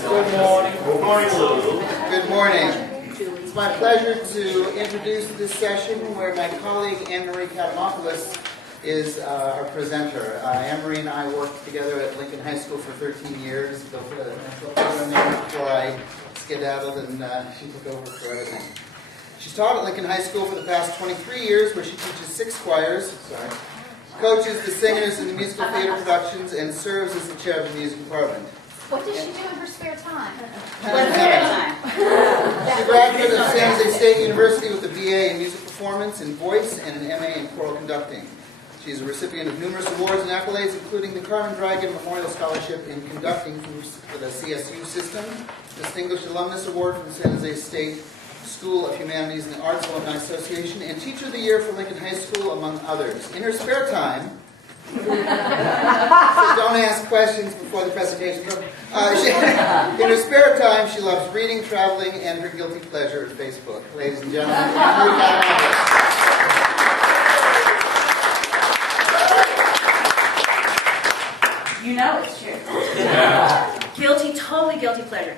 Good morning. Good morning, Lou. Good morning. It's my pleasure to introduce this session where my colleague Anne-Marie Katemopoulos is our presenter. Anne-Marie and I worked together at Lincoln High School for 13 years, built a national program there before I skedaddled and she took over for everything. She's taught at Lincoln High School for the past 23 years where she teaches 6 choirs, coaches the singers in the musical theater productions, and serves as the chair of the music department. What does she do in her spare time? She graduated of San Jose State University with a BA in music performance and voice and an MA in choral conducting. She's a recipient of numerous awards and accolades, including the Carmen Dragon Memorial Scholarship in Conducting for the CSU system, Distinguished Alumnus Award from the San Jose State School of Humanities and the Arts Alumni Association, and Teacher of the Year for Lincoln High School, among others. In her spare time, so don't ask questions before the presentation. In her spare time, she loves reading, traveling, and her guilty pleasure is Facebook. Ladies and gentlemen, Anne-Marie Katemopoulos. You know it's true. Guilty, totally guilty pleasure.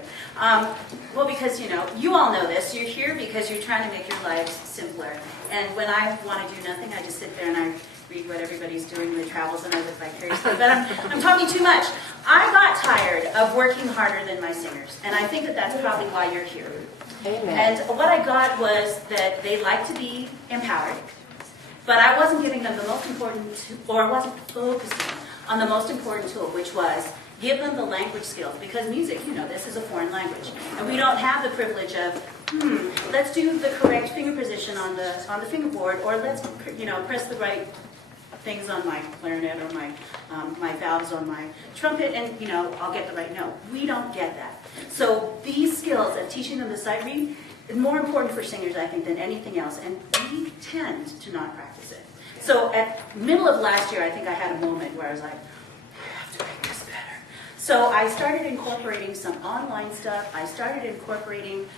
Well, because, you all know this. You're here because you're trying to make your lives simpler. And when I want to do nothing, I just sit there and I read what everybody's doing in the travels and I live vicariously. But I'm talking too much. I got tired of working harder than my singers. And I think that that's probably why you're here. Amen. And what I got was that they like to be empowered. But I wasn't giving them the most important, or I wasn't focusing on the most important tool, which was give them the language skills, because music, this is a foreign language, and we don't have the privilege of, let's do the correct finger position on the fingerboard, or let's, press the right things on my clarinet or my valves on my trumpet, and I'll get the right note. We don't get that. So these skills of teaching them the sight read is more important for singers, I think, than anything else, and we tend to not practice it. So at middle of last year, I think I had a moment where I was like, I have to make this better. So I started incorporating some online stuff. I started incorporating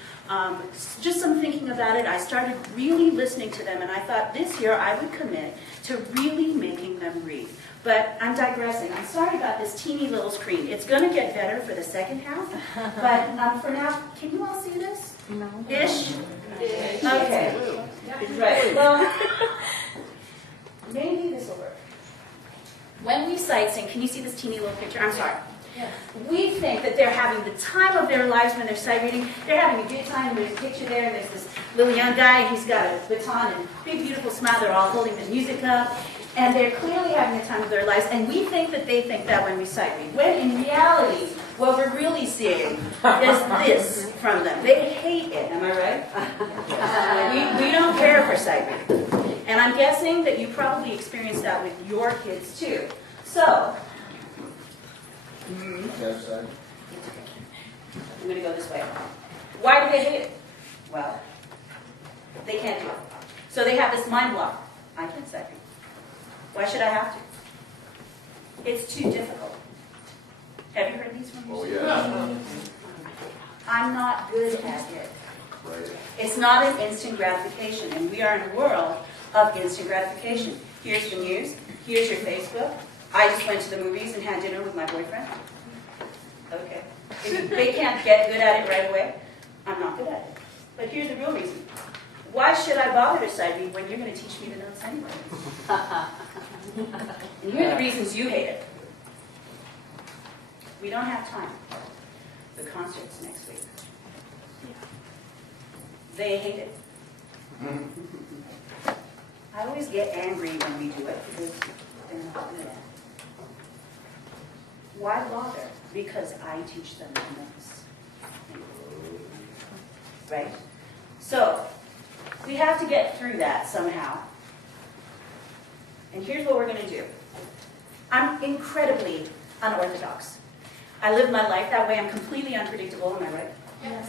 just some thinking about it. I started really listening to them, and I thought this year I would commit to really making them read. But I'm digressing. I'm sorry about this teeny little screen. It's going to get better for the second half, but for now, can you all see this? No. Ish? Okay. Right. Well, maybe this will work. When we sight sing, can you see this teeny little picture? I'm sorry. Yes. We think that they're having the time of their lives when they're sight reading. They're having a good time. There's a picture there, and there's this little young guy, and he's got a baton and a big, beautiful smile. They're all holding the music up, and they're clearly having the time of their lives. And we think that they think that when we sight read. When in reality, what we're really seeing is this from them. They hate it. Am I right? We don't care for sight reading. And I'm guessing that you probably experienced that with your kids too. So, I'm going to go this way. Why do they hate it? Well, they can't do it. So they have this mind block. I can't sight read. Why should I have to? It's too difficult. Have you heard these from your I'm not good at it. It's not an instant gratification, and we are in a world of instant gratification. Here's the news. Here's your Facebook. I just went to the movies and had dinner with my boyfriend. Okay. If they can't get good at it right away, I'm not good at it. But here's the real reason. Why should I bother to sight read when you're going to teach me the notes anyway? And here are the reasons you hate it. We don't have time. The concert's next week. They hate it. I always get angry when we do it because they're not good at it. Why bother? Because I teach them the notes. Right? So, we have to get through that somehow. And here's what we're going to do. I'm incredibly unorthodox. I live my life that way. I'm completely unpredictable. Am I right? Yes.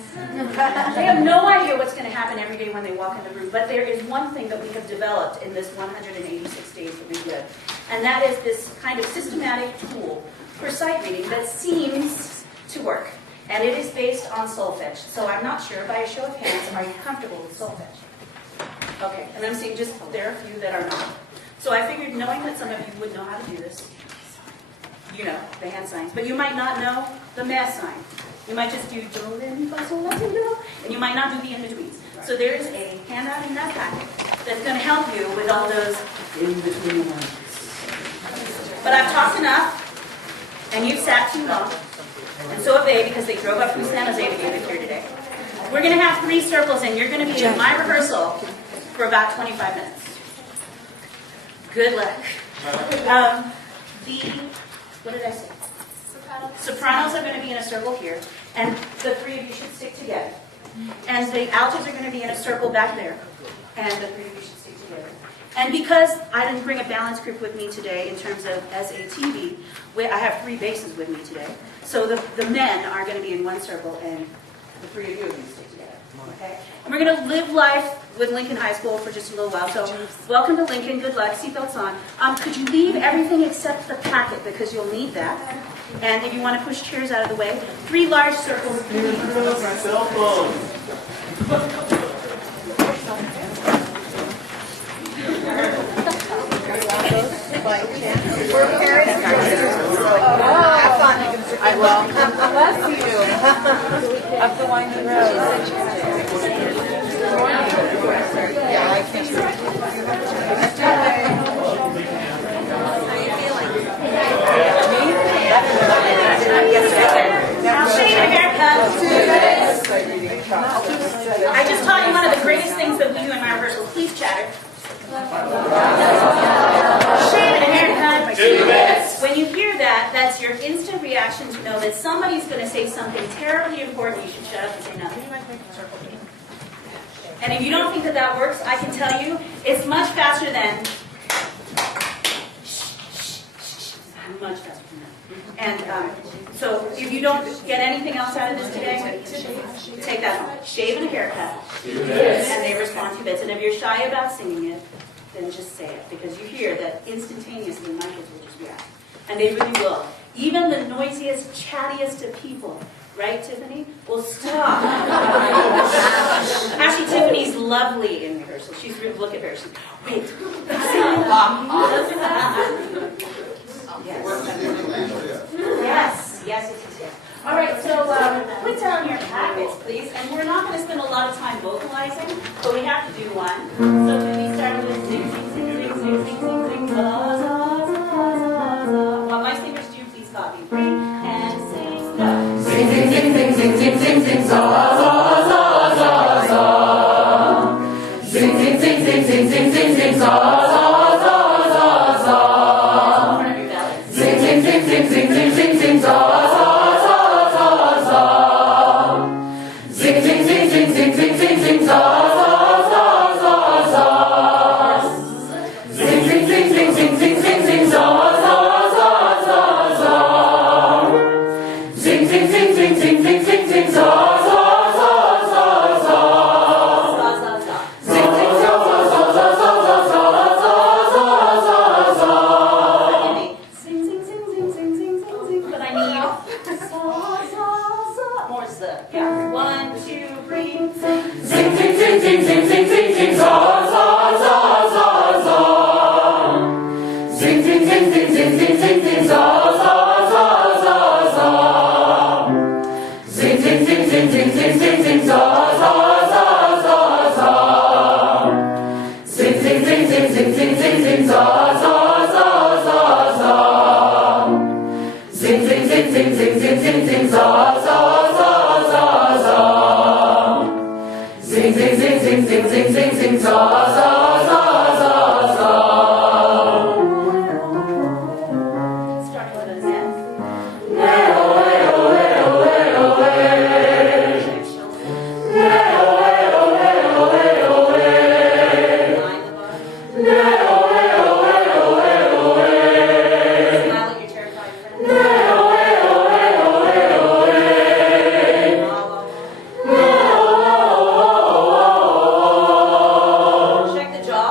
They have no idea what's going to happen every day when they walk in the room. But there is one thing that we have developed in this 186 days that we live. And that is this kind of systematic tool for sight reading that seems to work. And it is based on solfege. So I'm not sure, by a show of hands, are you comfortable with solfege? Okay, and I'm seeing just there are a few that are not. So I figured, knowing that some of you would know how to do this, you know the hand signs, but you might not know the mass sign. You might just do do, re, mi, fa, sol, la, si, do, and you might not do the in-betweens. So there's a handout in that packet that's going to help you with all those in-between ones. But I've talked enough, and you've sat too long, and so have they because they drove up from San Jose to get here today. We're going to have 3 circles, and you're going to be in my rehearsal for about 25 minutes. Good luck. What did I say? Sopranos are going to be in a circle here, and the 3 of you should stick together. And the altos are going to be in a circle back there, and the 3 of you should stick together. And because I didn't bring a balance group with me today in terms of SATV, I have 3 basses with me today. So the men are going to be in one circle, and the 3 of you are going to stick together. Okay? And we're going to live life with Lincoln High School for just a little while. So welcome to Lincoln. Good luck. Seatbelts on. Could you leave everything except the packet because you'll need that. And if you want to push chairs out of the way, 3 large circles. Cell phone. Have fun. I will. Bless you. Up the winding road. Yeah, I think so. I'll show you a haircut. I just taught you one of the greatest things that we do in my rehearsal. Please chatter. Shave and a haircut. When you hear that, that's your instant reaction to know that somebody's going to say something terribly important. You should shut up and say nothing. And if you don't think that that works, I can tell you it's much faster than much faster than that. And so if you don't get anything else out of this today, take that home. Shave and a haircut. And they respond to bits. And if you're shy about singing it, then just say it. Because you hear that instantaneously my kids will just react. And they really will. Even the noisiest, chattiest of people, right, Tiffany, will stop. Actually, Tiffany's lovely in rehearsal. She's really, look at her. She's, wait. Yes, yes, it is. Yes. All right, so put down your packets, please. And we're not going to spend a lot of time vocalizing, but we have to do one. So can we start with sing, sing, sing, sing, sing, sing, sing, sing, za, za, za, za, za. While my singers do, please copy. 3 and sing, go. Sing, sing, sing, sing, sing, sing, sing, sing, za, za, za, za, za. Sing, sing, sing, sing, sing, sing, sing, sing, za, za, za, za, za. Sing, sing, sing, sing, sing, sing, sing, sing, za, za, za, za, za. Sing, sing, sing, sing, sing, sing, sing, sing, za, za, za, za, za. Sing, sing, sing, sing, sing, sing, sing, sing, za, za, za, za, za. Sing, sing, sing, sing, sing, sing, sing, sing, za, za, za, za, za. Sing, sing, za, za, za, za, za, za, za, za, za, za. Sing, sing, sing, sing, sing, sing, sing, sing. But I need za, za, za. More za. Yeah. 1, 2, 3. Sing, sing, sing, sing, sing, sing, sing, sing, za, za, za, za, za. Sing, sing, sing, sing, sing, sing, sing, sing, za, za, za, za, za. Sing, sing, sing, sing, sing, sing, sing, sing, za, za, za, za, za. Sing, sing, sing, sing, sing, sing, sing, sing, za, za, za, za, za. Sing, sing, sing, sing, sing, sing, sing, sing, za, za, za, za, za. Sing, sing, sing, sing, sing, sing, sing, sing, za, za, za, za, za. Starting with an S. Check the jaw.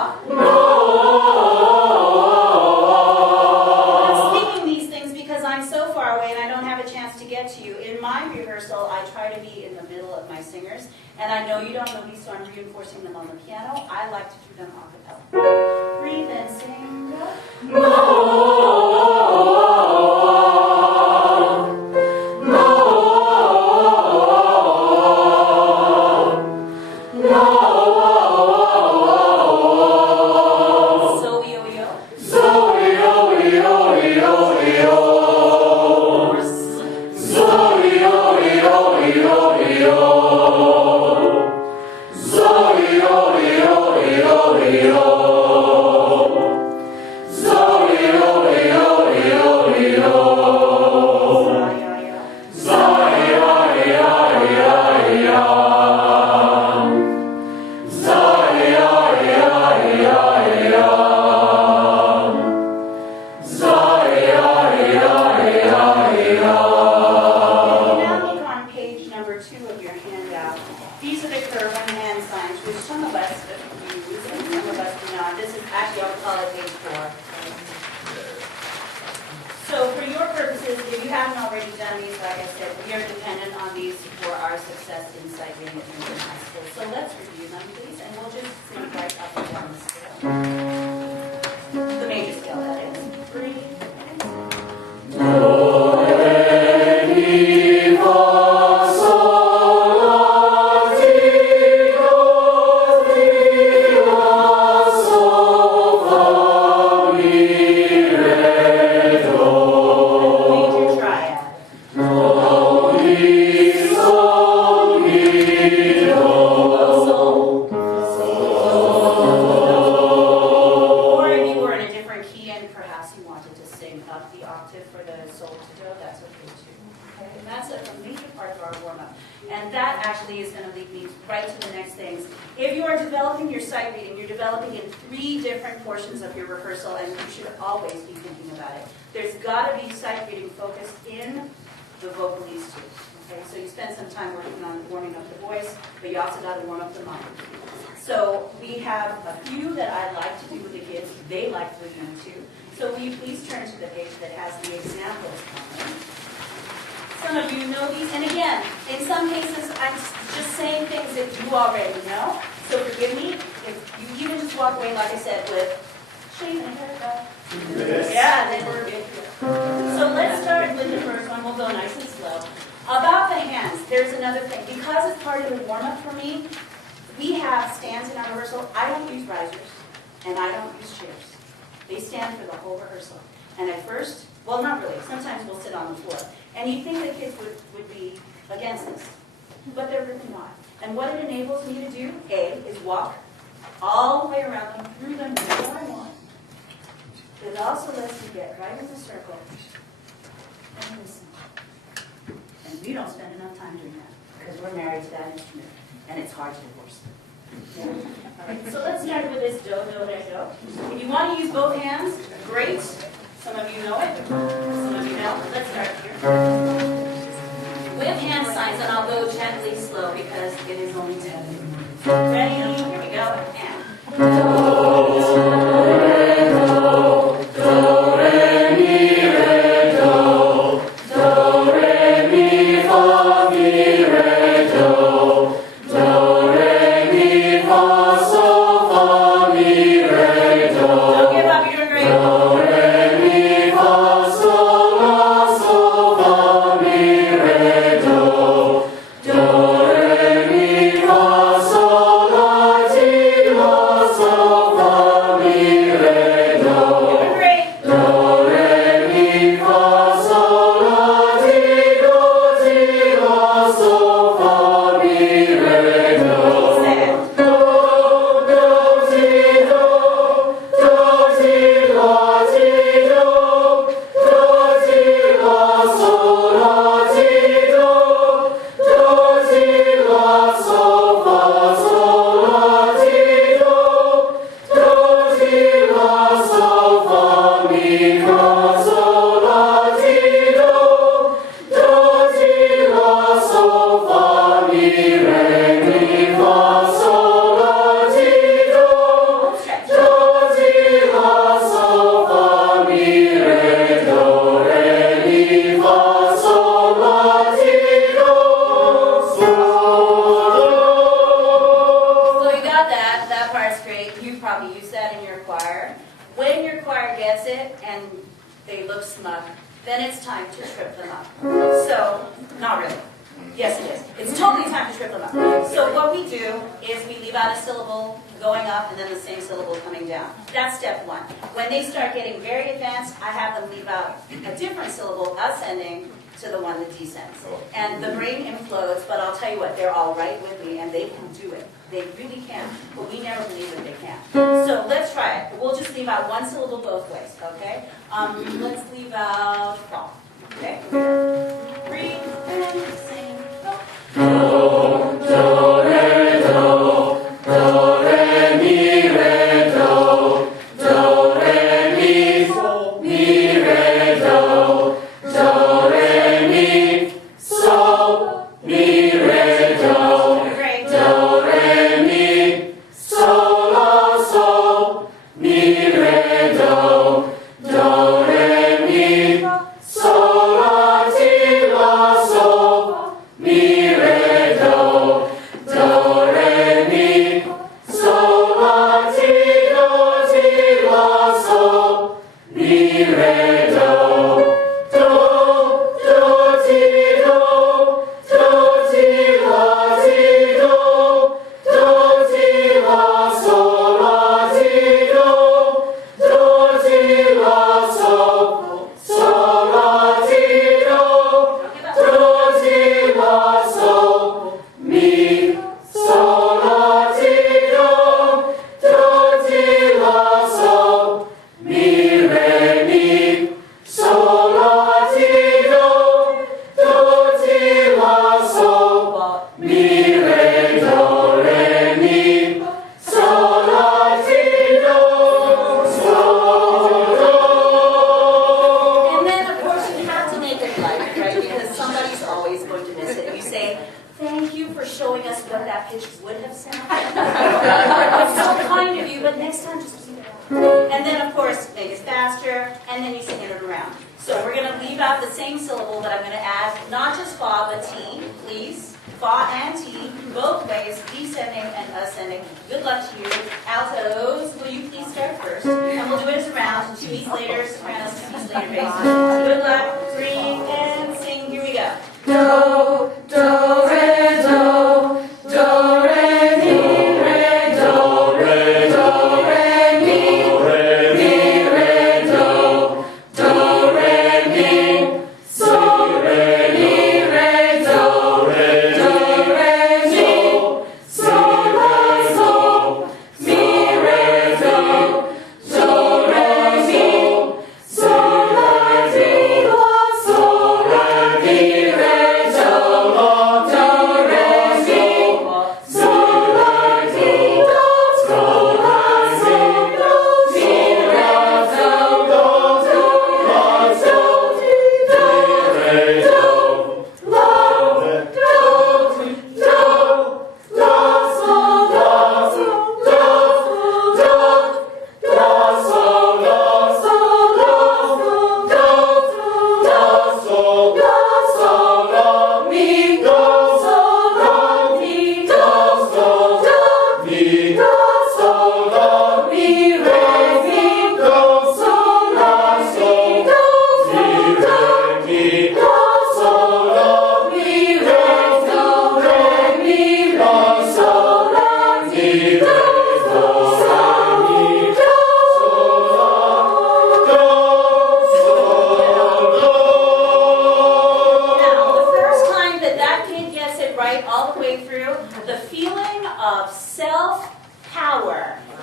I'm speaking these things because I'm so far away and I don't have a chance to get to you. In my rehearsal, I try to be in the middle of my singers, and I know you don't know these, so I'm reinforcing them on the piano. I like to do them a cappella. Breathe and sing. Go. 2 of your handout. These are the curve and hand signs, which some of us use and some of us do not. This is actually, I would call it page 4. So for your purposes, if you haven't already done these, like I said, we are dependent on these for our success in sight reading at junior high school. So let's review them, please, and we'll just sing right up and down the scale. The major scale, that is. Breathe. So we have a few that I like to do with the kids. They like to do them too. So will you please turn to the page that has the examples on them. Some of you know these, and again, in some cases, I'm just saying things that you already know. So forgive me if you even just walk away, like I said, with shame and haircut. Yeah, then we're good. So let's start with the first one. We'll go nice and slow. About the hands, there's another thing. Because it's part of the warm-up for me, we have stands in our rehearsal. I don't use risers, and I don't use chairs. They stand for the whole rehearsal. And at first, well, not really. Sometimes we'll sit on the floor. And you think that kids would be against this, but they're really not. And what it enables me to do, A, is walk all the way around them, through them, wherever I want. It also lets me get right in the circle and listen. And we don't spend enough time doing that, because we're married to that instrument. And it's hard to divorce. Yeah. All right. So let's start with this do, do, re, do. If you want to use both hands, great. Some of you know it. Some of you don't. Let's start here. With hand signs, and I'll go gently slow because it is only 10. Ready? Here we go. And. Do, re, do, do, re, mi, re, do. Do, re, mi, fa, mi, re, do. Let's leave out fall. Okay? Breathe and sing. Go. Do, re, do. Do, re, mi, re, do. Do, re, mi, mi, re, do. Do, re, mi, so, mi, re, Thank you for showing us what that pitch would have sounded. It's so kind of you, but next time just sing it out. And then, of course, make it faster, and then you sing it around. So we're going to leave out the same syllable, but I'm going to add not just fa, but ti, please. Fa and ti, both ways, descending and ascending. Good luck to you. Altos, will you please start first? And we'll do it as a round. 2 beats later, sopranos, 2 beats later, bass. Good luck. Breathe and sing. Here we go. Do, do, re, do, do, re, mi, re, do, re, do, re, mi, re, do, do, re, mi, so, re, mi, re, do, do, re, mi, so, la, so, mi, re, do, do, re, mi, so, la, mi, la, so, la, mi, re,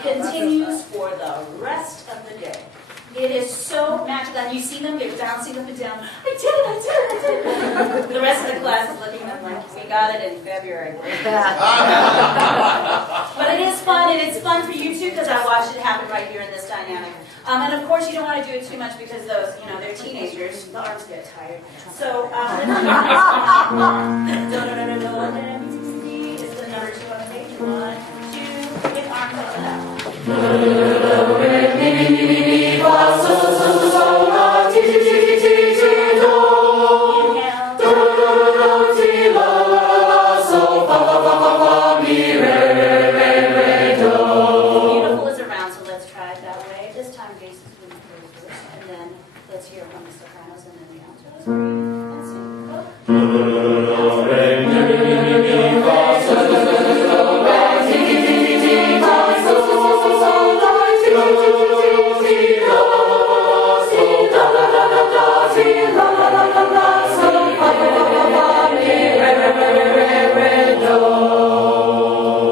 continues for the rest of the day. It is so magical. And you see them, they're bouncing up and down. I did it, I did it, I did it. The rest of the class is looking at them like, we got it in February. But it is fun, and it's fun for you too, because I watched it happen right here in this dynamic. And of course, you don't want to do it too much because those, they're teenagers. The arms get tired. So, it's the number 2 on the page. 1, 2, with arms up and up. Beautiful is around, so let's try it that way. This time, bass is really close, and then let's hear from the sopranos and then the altos. And sing.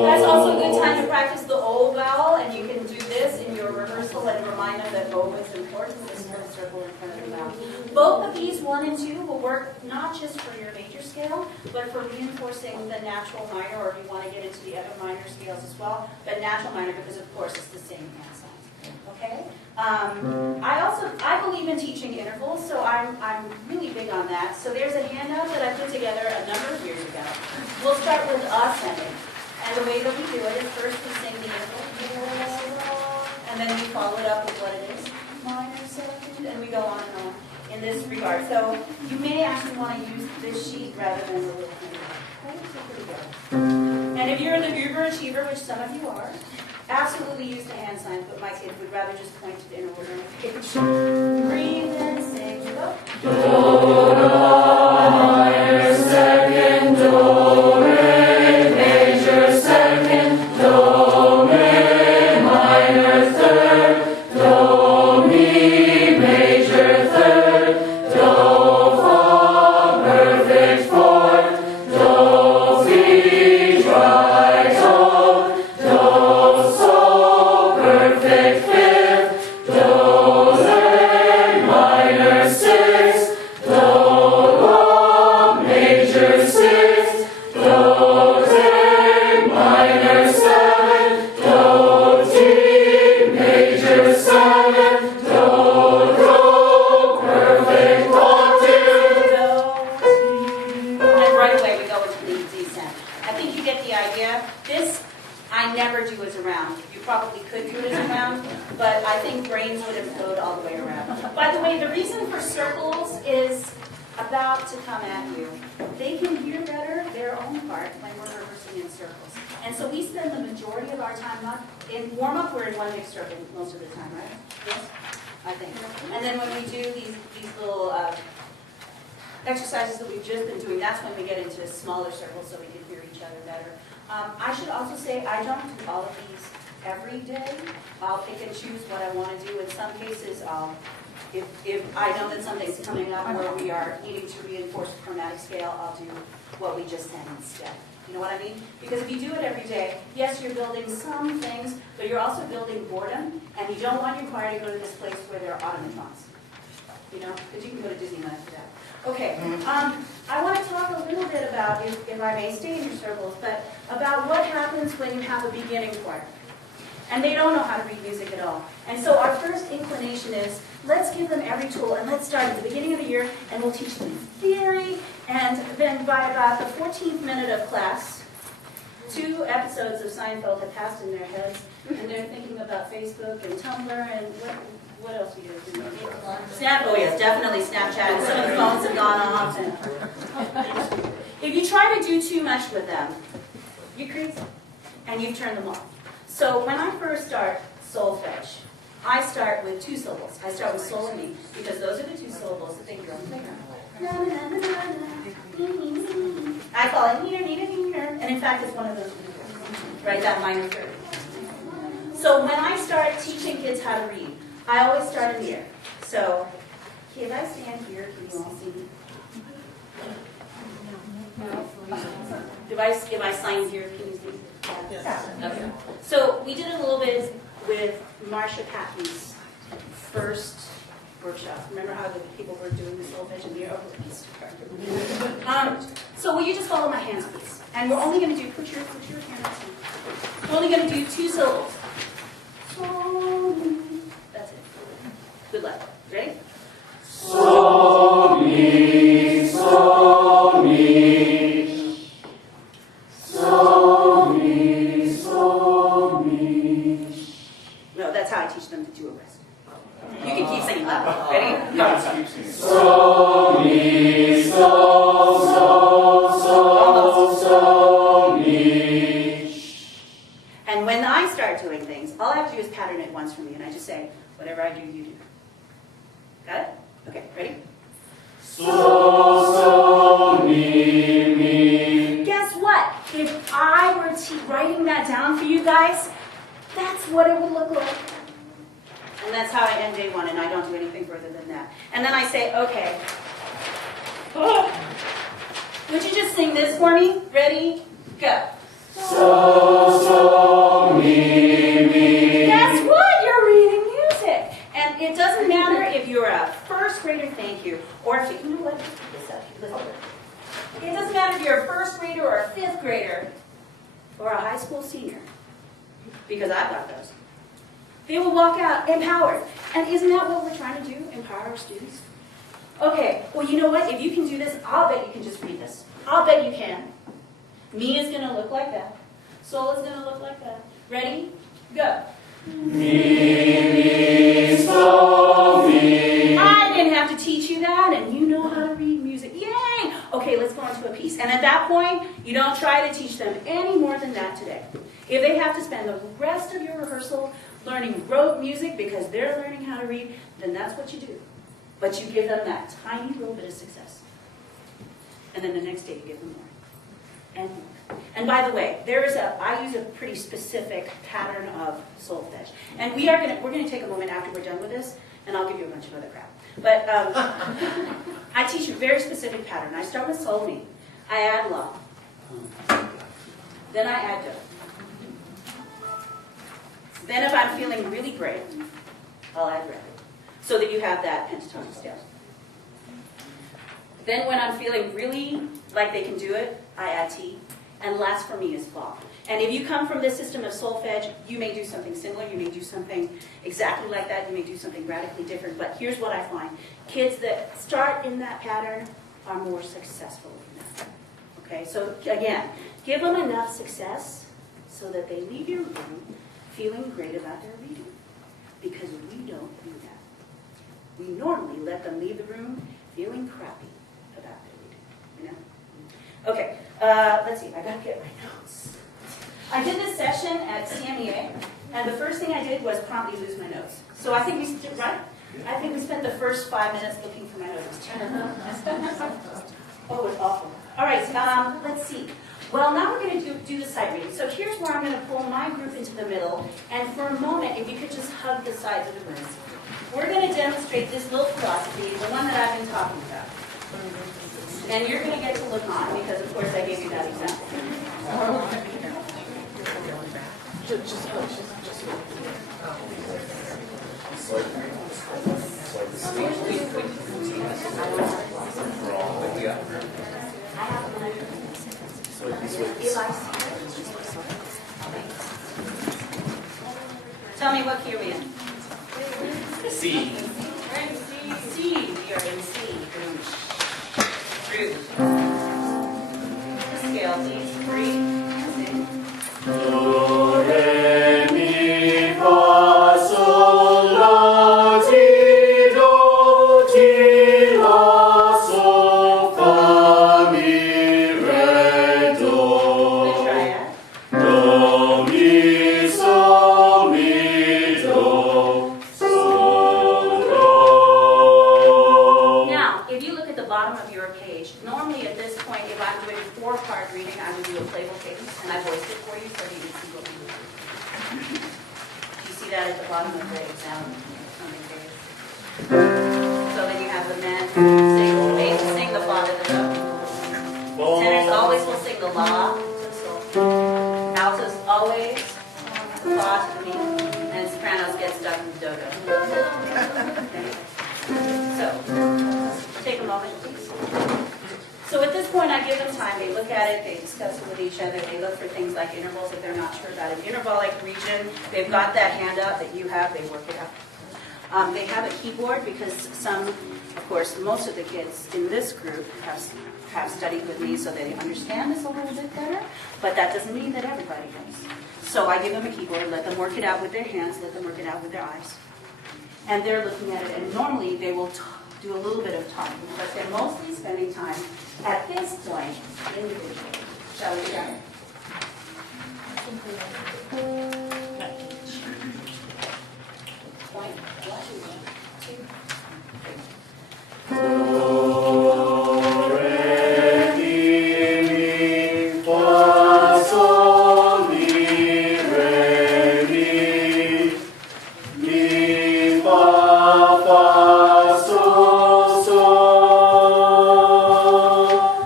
That's also a good time to practice the O vowel, and you can do this in your rehearsal and remind them that O is important. This first circle in front of the mouth. Both of these, 1 and 2, will work not just for your major scale, but for reinforcing the natural minor, or if you want to get into the other minor scales as well, but natural minor because, of course, it's the same hand sign. Okay? I believe in teaching intervals, so I'm really big on that. So there's a handout that I put together a number of years ago. We'll start with ascending. And the way that we do it is first we sing the interval, and then we follow it up with what it is, minor, second, and we go on and on in this regard. So you may actually want to use this sheet rather than the little handout. Okay, so here we go. And if you're the uber achiever, which some of you are, absolutely use the hand signs, but my kids would rather just point to the interval on the page. Breathe and sing. Go. Do, minor, second, do, re, major, second, do, re, minor, third, do, mi, major, third, do, fa, perfect, fourth, do, si, tritone, do, perfect fifth, do, re, minor sixth, do, get the idea. This, I never do as a round. You probably could do it as a round, but I think brains would have flowed all the way around. By the way, the reason for circles is about to come at you. They can hear better their own part when we're rehearsing in circles. And so we spend the majority of our time, not in warm-up, we're in one big circle most of the time, right? Yes? I think. And then when we do these little exercises that we've just been doing, that's when we get into smaller circles so we can hear each other better. I should also say I don't do all of these every day. I'll pick and choose what I want to do. In some cases, if I know that something's coming up where we are needing to reinforce a chromatic scale, I'll do what we just sang instead. You know what I mean? Because if you do it every day, yes, you're building some things, but you're also building boredom, and you don't want your choir to go to this place where there are automatons. You know? Because you can go to Disneyland for that. Okay, I want to talk a little bit about, if I may stay in your circles, but about what happens when you have a beginning choir. And they don't know how to read music at all. And so our first inclination is, let's give them every tool, and let's start at the beginning of the year, and we'll teach them theory, and then by about the 14th minute of class, 2 episodes of Seinfeld have passed in their heads, and they're thinking about Facebook and Tumblr, and what else are you guys doing? Snap, oh yes, definitely Snapchat, and some of the phones have gone off. And if you try to do too much with them, you're crazy, and you've turned them off. So when I first start solfege, I start with 2 syllables. I start with sol and mi, because those are the 2 syllables that they hear on the playground. I call it neater, neater, neater, and in fact it's one of those, right, that minor third. So when I start teaching kids how to read, I always start in the air. So if I stand here, can you all see me? If I sign here, can you see? Yes. Okay. So we did a little bit with Marcia Patton's first workshop. Remember how the people were doing the solfege in the air? So will you just follow my hands, please? And we're only going to do, put your hand up. We're only going to do 2 syllables. That's it. Good luck. Ready? So mi, so mi, so mi, so mi. No, that's how I teach them to do a rest. You can keep singing loud. Ready? Yeah, so mi, so mi. And when I start doing things, all I have to do is pattern it once for me, and I just say, whatever I do, you do. Got it? Okay, ready? So mi, mi. Guess what? If I were writing that down for you guys, that's what it would look like. And that's how I end day 1, and I don't do anything further than that. And then I say, okay. Would you just sing this for me? Ready? Go. So mi, mi. Guess what? You're reading music. And it doesn't matter if you're a first grader, thank you, or if you know what? Listen. It doesn't matter if you're a first grader or a 5th grader or a high school senior, because I've got those. They will walk out empowered. And isn't that what we're trying to do? Empower our students? Okay, well, you know what? If you can do this, I'll bet you can just read this. I'll bet you can. Mi is going to look like that. Sol is going to look like that. Ready? Go. Mi, mi, so mi. I didn't have to teach you that, and you know how to read music. Yay! Okay, let's go into a piece. And at that point, you don't try to teach them any more than that today. If they have to spend the rest of your rehearsal learning rote music because they're learning how to read, then that's what you do. But you give them that tiny little bit of success. And then the next day you give them more. And more. And by the way, I use a pretty specific pattern of solfege. And we're going to take a moment after we're done with this, and I'll give you a bunch of other crap. But I teach a very specific pattern. I start with sol mi. I add la. Then I add do. Then if I'm feeling really great, I'll add re. So that you have that pentatonic scale. Then when I'm feeling really like they can do it, I add T. And last for me is fa. And if you come from this system of solfege, you may do something similar. You may do something exactly like that. You may do something radically different. But here's what I find. Kids that start in that pattern are more successful in that. Okay, so again, Give them enough success so that they leave your room feeling great about their reading. Because we don't do that. We normally let them leave the room feeling crappy about their reading. You know? Okay, let's see. I gotta get my notes. I did this session at CMEA, and the first thing I did was promptly lose my notes. So I think we did right. I think we spent the first 5 minutes looking for my notes. Oh, it was awful. All right, let's see. Well, now we're going to do the sight reading. So here's where I'm going to pull my group into the middle, and for a moment, if you could just hug the sides of the room. We're going to demonstrate this little philosophy, the one that I've been talking about. And you're going to get to look on, because of course I gave you that example. Tell me what key are we in? C. We're in C. We are in C. Rude. The scale, please. 3. Do, re, mi, fa, sol, la, ti, do, ti, la, sol, fa, mi, re, do. The triad. Do, mi, sol, mi, do, sol, do. Now, if you look at the bottom of your page, normally at this point, if I'm doing 4-part reading, I would do a playful cadence, and I voiced it for you so you can see what we do. You see that at the bottom of the exam on the page. So then you have the men sing the fa to the do. Tenors always will sing the la to the sol. Altos always fa to the mi, and sopranos get stuck in the do-do. Okay? So, take a moment, please. So at this point, I give them time. They look at it. They discuss it with each other. They look for things like intervals if they're not sure about an intervalic region. They've got that handout that you have. They work it out. They have a keyboard because some, of course, most of the kids in this group have studied with me so they understand this a little bit better. But that doesn't mean that everybody does. So I give them a keyboard, let them work it out with their hands, let them work it out with their eyes. And they're looking at it. And normally they will do a little bit of talking, but they're mostly spending time at this point individually. Shall we do that? Point 1, 2, 3. Do, re, mi, fa, sol, mi, re, mi, mi, fa, sol,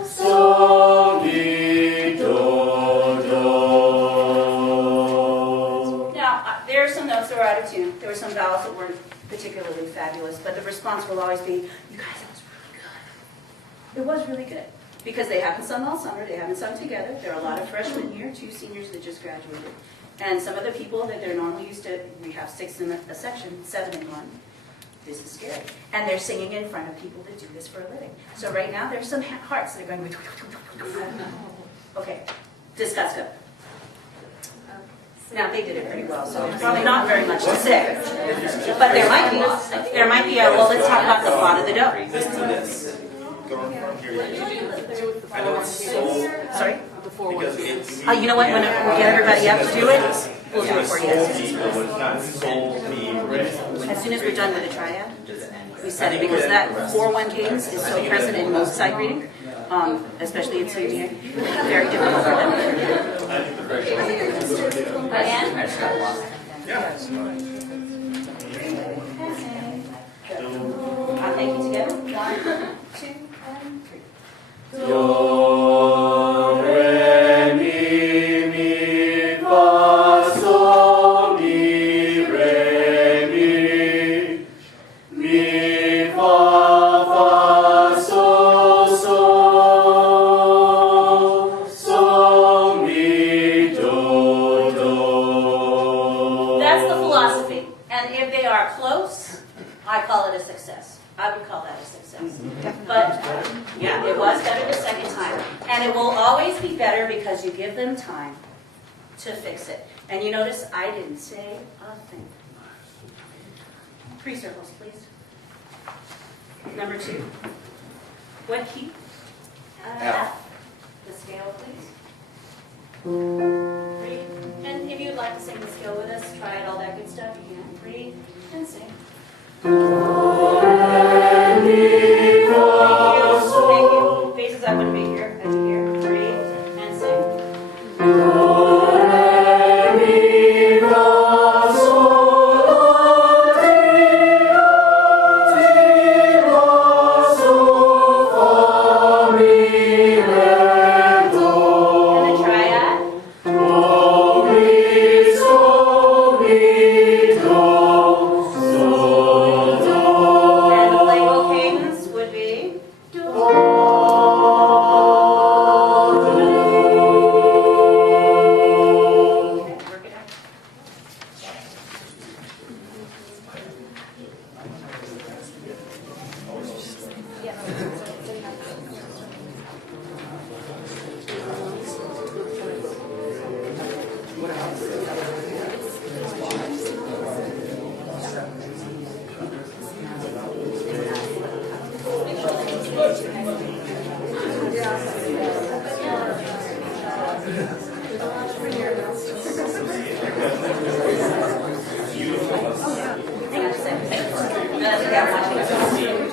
sol, mi, do, do. Now, there are some notes that were out of tune. There were some vowels that weren't particularly fabulous, but the response will always be, you guys, it was really good. It was really good. Because they haven't sung all summer, they haven't sung together. There are a lot of freshmen here, 2 seniors that just graduated. And some of the people that they're normally used to, we have 6 in a section, 7 in one. This is scary. And they're singing in front of people that do this for a living. So right now, there's some hearts that are going, okay, discuss go. Now, they did it pretty well, so there's probably not very much to say. But there might be a, well, let's talk about the fa to the do. This to this. Going from here to here. I know it's so. Sorry? Because it's. You know what, when we get everybody up to do it, we'll do it for you. As soon as we're done with the triad, we said it because that 4-1 cadence is so present in most sight reading, especially in CDA, very difficult for them. And? I'll take you together. 1, 2, and 3. Do, re, mi, fa, sol, mi, re, mi, fa, sol, because you give them time to fix it. And you notice I didn't say a thing. 3 circles, please. Number 2. What key? F. The scale, please. 3. And if you'd like to sing the scale with us, try it, all that good stuff, you can. 3 and sing. Thank you. Faces up and be here. And here. 3 and sing.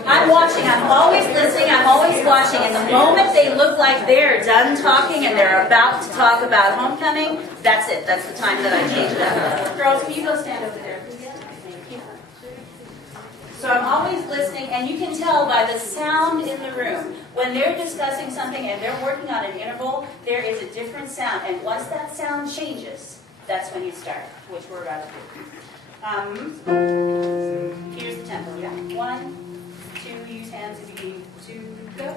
I'm watching, I'm always listening, I'm always watching, and the moment they look like they're done talking and they're about to talk about homecoming, that's it, that's the time that I change that. Girls, can you go stand over there? Thank you. So I'm always listening, and you can tell by the sound in the room. When they're discussing something and they're working on an interval, there is a different sound, and once that sound changes, that's when you start, which we're about to do. Here's the tempo, yeah? 1, 2, use hands if you need to, go.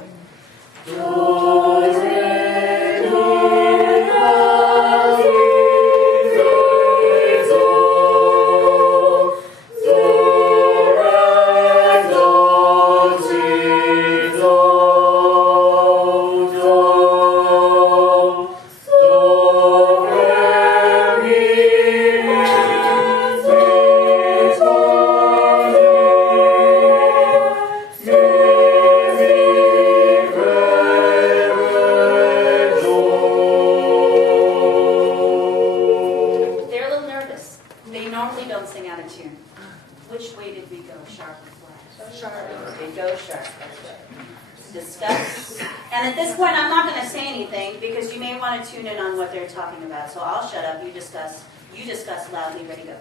Discuss. And at this point, I'm not going to say anything because you may want to tune in on what they're talking about. So I'll shut up. You discuss loudly. Ready, go.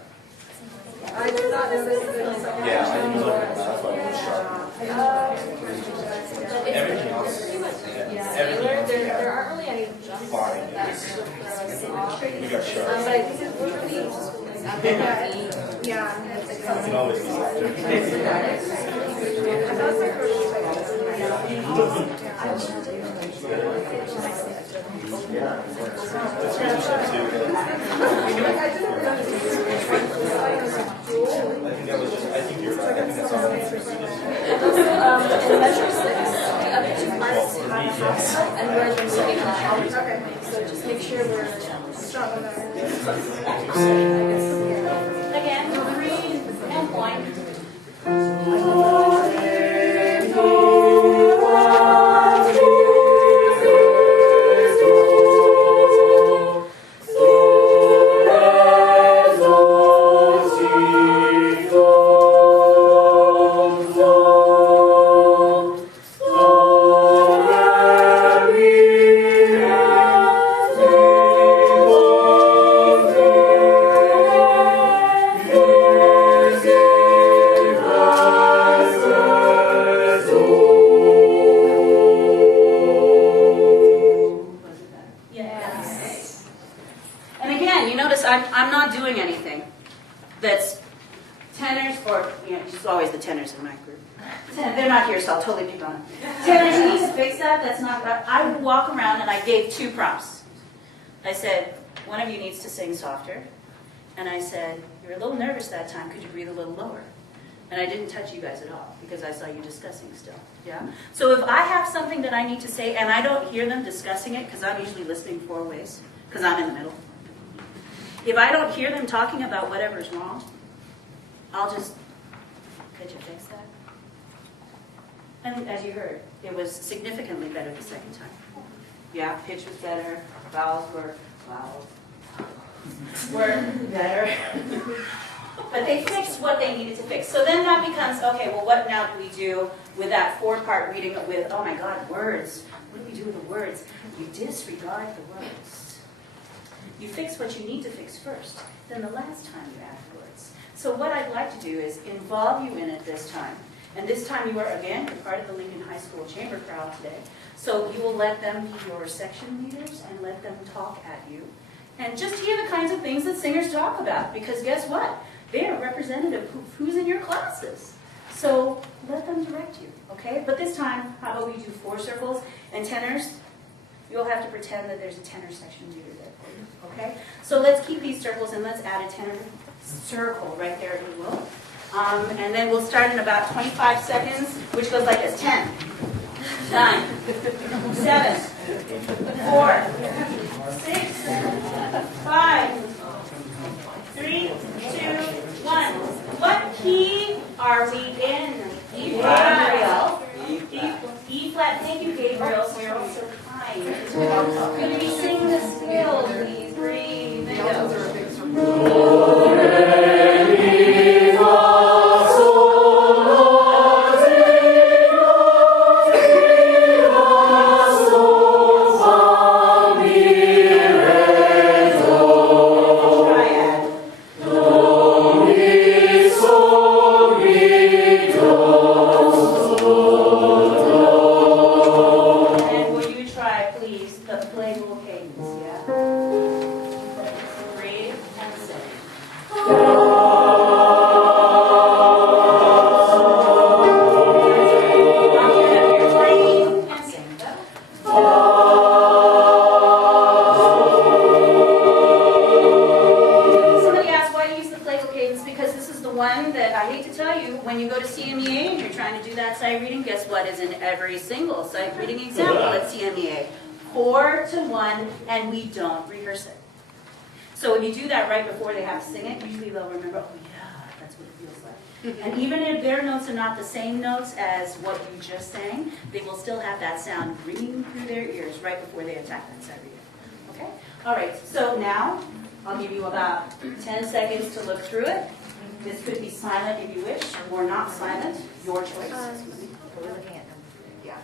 I did not know this was really something. Yeah, I didn't know that. That's why it was sharp. Everything else. Everything else. There aren't really any jumps Fine. that would throw us off. We got sharp. But I think it was really yeah. You can always do I think you're right. I think that's all. In measure 6, the other 2 parts have a half step, and we're just taking a half. Okay, so just make sure we're strong with Again, 3 and 1. I'm not doing anything that's tenors or, it's always the tenors in my group. They're not here, so I'll totally pick on them. Tenors, you need to fix that. That's not right. I would walk around and I gave 2 prompts. I said, one of you needs to sing softer. And I said, you're a little nervous that time. Could you breathe a little lower? And I didn't touch you guys at all because I saw you discussing still. Yeah. So if I have something that I need to say and I don't hear them discussing it, because I'm usually listening 4 ways, because I'm in the middle. If I don't hear them talking about whatever's wrong, I'll just, could you fix that? And as you heard, it was significantly better the second time. Yeah, pitch was better, vowels were better. But they fixed what they needed to fix. So then that becomes, okay, well, what now do we do with that 4-part reading with, oh my God, words. What do we do with the words? You disregard the words. You fix what you need to fix first. Then the last time you add words. So what I'd like to do is involve you in it this time. And this time you are, again, you're part of the Lincoln High School Chamber Chorale today. So you will let them be your section leaders and let them talk at you. And just hear the kinds of things that singers talk about. Because guess what? They are representative of who's in your classes. So let them direct you, okay? But this time, how about we do 4 circles? And tenors, you'll have to pretend that there's a tenor section leader there for you, okay? So let's keep these circles and let's add a tenor circle right there if you will. And then we'll start in about 25 seconds, which goes like this: 10, 9, 7, 4, 6, 5, 3, 2, 1. What key are we in? E flat. E flat. Thank you, Gabriel. So you're also kind. Could we sing the scale, please? Breathe. And we don't rehearse it. So if you do that right before they have to sing it, usually they'll remember, oh yeah, that's what it feels like. And even if their notes are not the same notes as what you just sang, they will still have that sound ringing through their ears right before they attack that side reader. Okay? All right, so now I'll give you about 10 seconds to look through it. This could be silent if you wish, or not silent, your choice. We're looking at them. Yeah.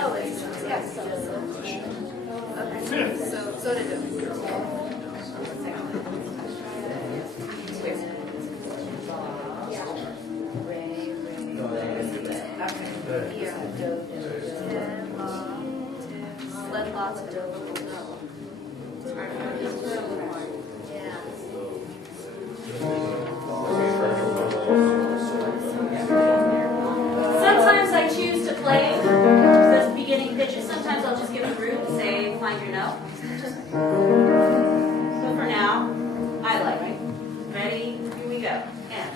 Oh, it's, yes. Okay, so did it. Sled lots of dope. Yeah. Sometimes I choose to play the beginning pitches. Sometimes I'll just give a group and say, find your note. But for now, I like it. Ready? Here we go. And.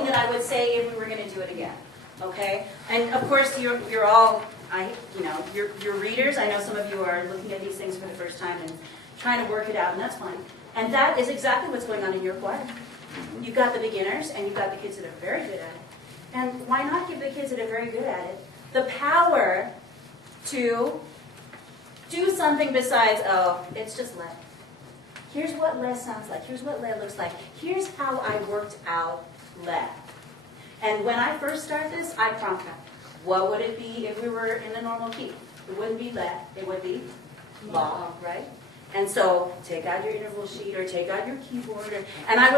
thing that I would say if we were going to do it again. Okay? And of course, you're all, you're readers. I know some of you are looking at these things for the first time and trying to work it out, and that's fine. And that is exactly what's going on in your choir. You've got the beginners, and you've got the kids that are very good at it. And why not give the kids that are very good at it the power to do something besides, oh, it's just lead. Here's what lead sounds like. Here's what lead looks like. Here's how I worked out lead. And when I first started this, I prompted them. What would it be if we were in the normal key? It wouldn't be lead. It would be law, right? And so take out your interval sheet or take out your keyboard, and I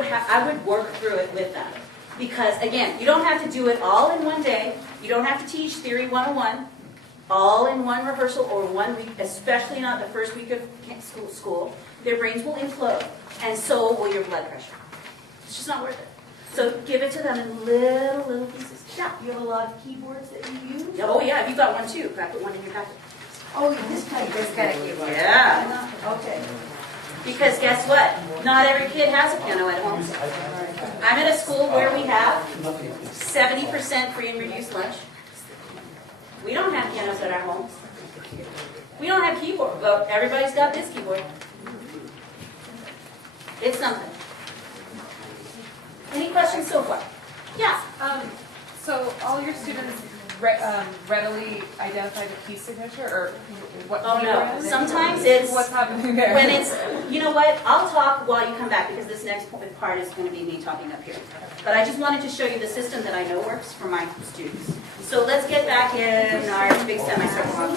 would work through it with them. Because, again, you don't have to do it all in one day. You don't have to teach Theory 101 all in one rehearsal or 1 week, especially not the first week of school. Their brains will implode, and so will your blood pressure. It's just not worth it. So give it to them in little pieces. Yeah, you have a lot of keyboards that you use? Oh, yeah, you've got one too. I put one in your packet. Oh, this kind of keyboard. Yeah. Okay. Because guess what? Not every kid has a piano at home. I'm at a school where we have 70% free and reduced lunch. We don't have pianos at our homes. We don't have keyboard, but everybody's got this keyboard. It's something. Any questions so far? Yeah. So all your students readily identify the key signature, or what? Oh key no. we're in? Sometimes it's What's happening there? when it's, you know what? I'll talk while you come back because this next part is going to be me talking up here. But I just wanted to show you the system that I know works for my students. So let's get back in our big semicircle.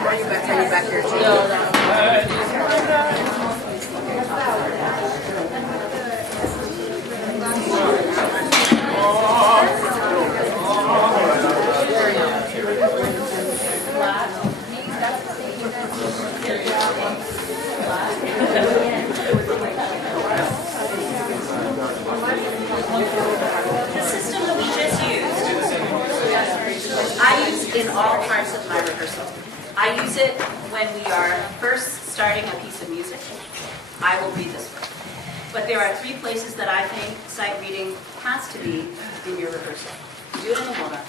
Are you back here too? The system that we just used, I use in all parts of my rehearsal. I use it when we are first starting a piece of music. I will read this one. But there are 3 places that I think sight reading has to be in your rehearsal. You do it in the warm-up.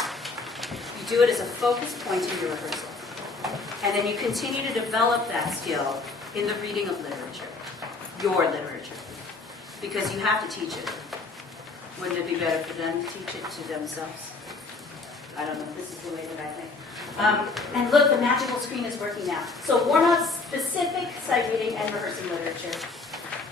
You do it as a focus point in your rehearsal. And then you continue to develop that skill in the reading of literature, your literature, because you have to teach it. Wouldn't it be better for them to teach it to themselves? I don't know if this is the way that I think. And look, the magical screen is working now. So warm-up, specific sight reading, and rehearsing literature.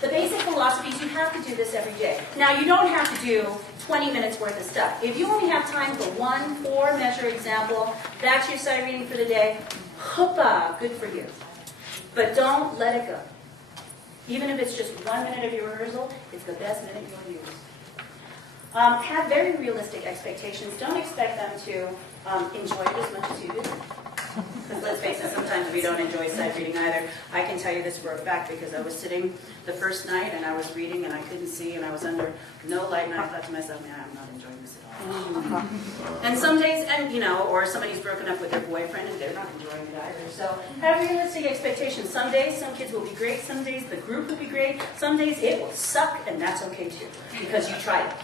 The basic philosophy is you have to do this every day. Now, you don't have to do 20 minutes worth of stuff. If you only have time for 1 4-measure example, that's your sight reading for the day, hoopa, good for you. But don't let it go. Even if it's just 1 minute of your rehearsal, it's the best minute you'll use. Have very realistic expectations. Don't expect them to enjoy it as much as you do. Because let's face it, sometimes we don't enjoy sight reading either. I can tell you this for a fact because I was sitting the first night and I was reading and I couldn't see and I was under no light and I thought to myself, man, I'm not enjoying this at all. And some days, or somebody's broken up with their boyfriend and they're not enjoying it either. So have realistic expectations. Some days, some kids will be great. Some days, the group will be great. Some days, it will suck, and that's okay too because you tried it.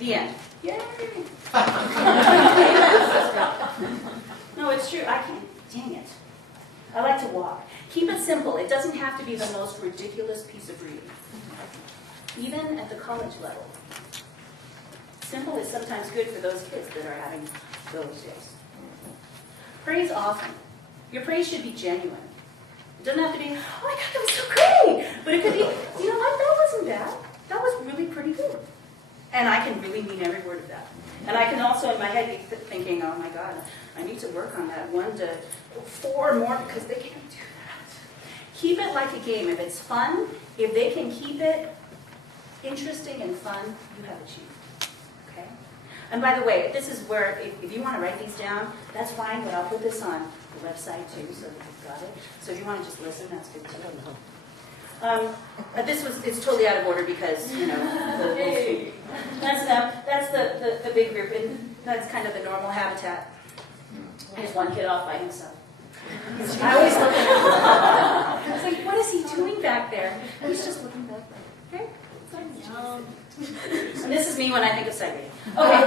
The end. Yay! No, it's true. I can't. Dang it. I like to walk. Keep it simple. It doesn't have to be the most ridiculous piece of reading. Even at the college level. Simple is sometimes good for those kids that are having those days. Praise often. Your praise should be genuine. It doesn't have to be, oh my God, that was so great. But it could be, you know what, that wasn't bad. That was really pretty good. And I can really mean every word of that. And I can also in my head be thinking, oh my God, I need to work on that 1 to 4 more because they can't do that. Keep it like a game. If it's fun, if they can keep it interesting and fun, you have achieved. Okay? And by the way, this is where, if you want to write these down, that's fine, but I'll put this on the website too so that you've got it. So if you want to just listen, that's good too. It's totally out of order because, that's the big group, and that's kind of the normal habitat. There's one kid off by himself. I always look at him. me when I think of sight reading. Okay.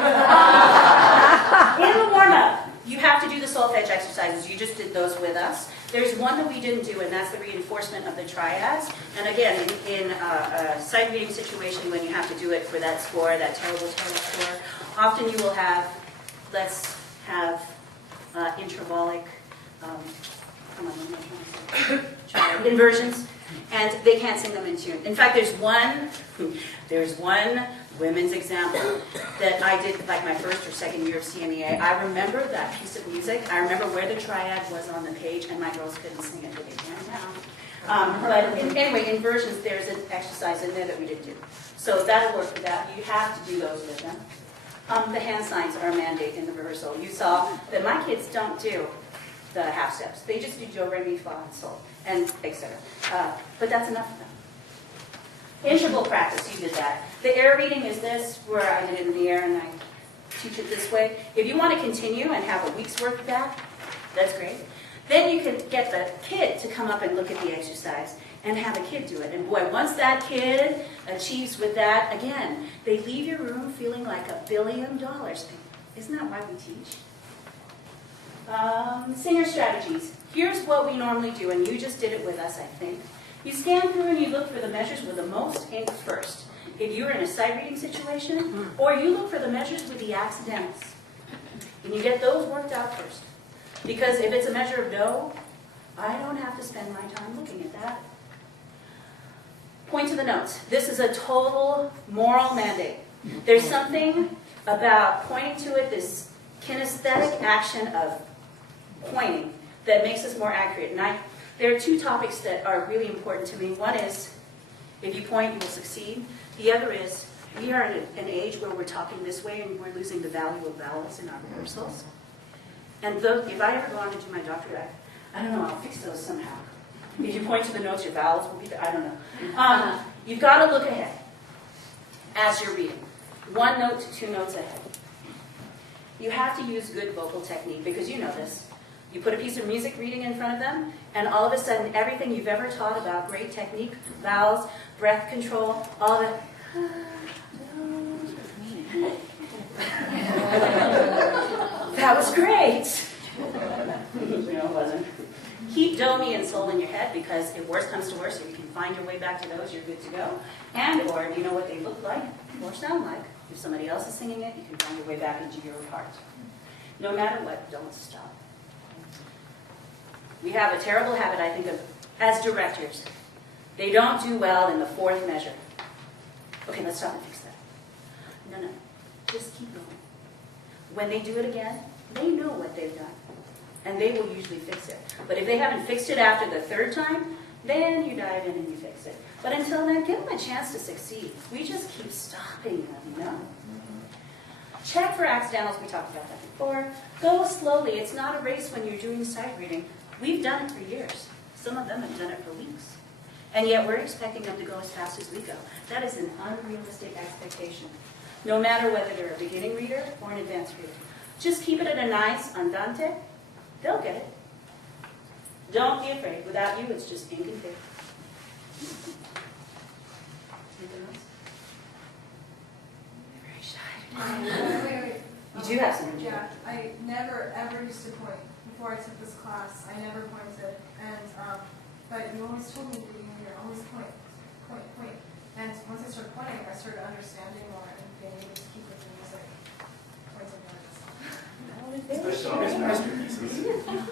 In the warm-up, you have to do the solfege exercises. You just did those with us. There's one that we didn't do, and that's the reinforcement of the triads. And again, in a sight reading situation, when you have to do it for that score, that terrible, terrible score, often you will have, let's have intravolic, come on, what am I trying to say? Inversions, and they can't sing them in tune. In fact, there's one women's example that I did like my first or second year of CMEA. I remember that piece of music. I remember where the triad was on the page, and my girls couldn't sing it, but they can now. Anyway, inversions, there's an exercise in there that we didn't do. So that'll work for that. You have to do those with them. The hand signs are a mandate in the rehearsal. You saw that my kids don't do the half steps. They just do do, re, mi, fa, and sol, and etc. But that's enough for them. Interval practice, you did that. The air reading is this, where I did it in the air and I teach it this way. If you want to continue and have a week's worth of that, that's great. Then you can get the kid to come up and look at the exercise and have a kid do it. And boy, once that kid achieves with that, again, they leave your room feeling like $1 billion. Isn't that why we teach? Singer strategies. Here's what we normally do, and you just did it with us, I think. You scan through and you look for the measures with the most ink first. If you're in a sight reading situation, or you look for the measures with the accidentals. And you get those worked out first. Because if it's a measure of do, I don't have to spend my time looking at that. Point to the notes. This is a total moral mandate. There's something about pointing to it, this kinesthetic action of pointing, that makes us more accurate. And there are two topics that are really important to me. One is, if you point, you will succeed. The other is, we are at an age where we're talking this way and we're losing the value of vowels in our rehearsals. And if I ever go on to do my doctorate, I don't know, I'll fix those somehow. If you point to the notes, your vowels will be there. I don't know. You've got to look ahead as you're reading. 1 note to 2 notes ahead. You have to use good vocal technique, because you know this. You put a piece of music reading in front of them, and all of a sudden, everything you've ever taught about great technique, vowels, breath control, all that. That was great. No, it wasn't. Keep do, mi, and sol in your head, because if worse comes to worse, if you can find your way back to those, you're good to go. And, or if you know what they look like or sound like, if somebody else is singing it, you can find your way back into your part. No matter what, don't stop. We have a terrible habit, I think, of, as directors, they don't do well in the 4th measure. Okay, let's stop and fix that. No, just keep going. When they do it again, they know what they've done, and they will usually fix it. But if they haven't fixed it after the 3rd time, then you dive in and you fix it. But until then, give them a chance to succeed. We just keep stopping them, Check for accidentals, we talked about that before. Go slowly. It's not a race when you're doing sight reading. We've done it for years. Some of them have done it for weeks. And yet we're expecting them to go as fast as we go. That is an unrealistic expectation, no matter whether they're a beginning reader or an advanced reader. Just keep it at a nice andante. They'll get it. Don't be afraid. Without you, it's just ink and paper. Anything else? You're very shy. Wait. You do have some. Yeah, I never ever used to point. Before I took this class, I never pointed, and but you always told me at the beginning of the year, always point. And once I started pointing, I started understanding more and being able to keep with the music.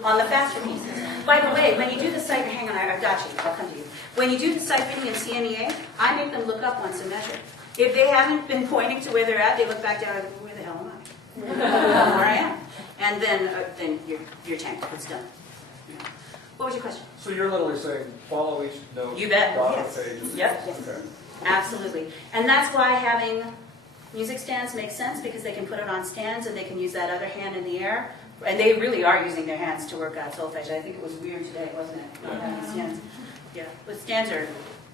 On the faster pieces. By the way, when you do the sight, hang on, I've got you, I'll come to you. When you do the sight reading in CMEA, I make them look up once and measure. If they haven't been pointing to where they're at, they look back down and go, where the hell am I? Where I am. And then you're tanked, it's done. What was your question? So you're literally saying, follow each note. You bet. Dot Yes. the pages. Yep. Okay. Absolutely. And that's why having music stands makes sense, because they can put it on stands and they can use that other hand in the air. And they really are using their hands to work out solfege. I think it was weird today, wasn't it? Not having stands. Yeah. But stands are,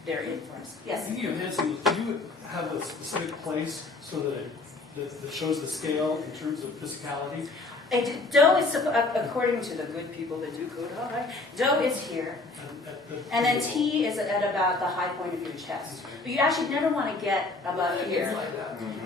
they're in for us. Yes? Speaking of hand signals, do you have a specific place so that that shows the scale in terms of physicality? Do is, according to the good people that do Chorale, do is here. And then T is at about the high point of your chest. But you actually never want to get above here.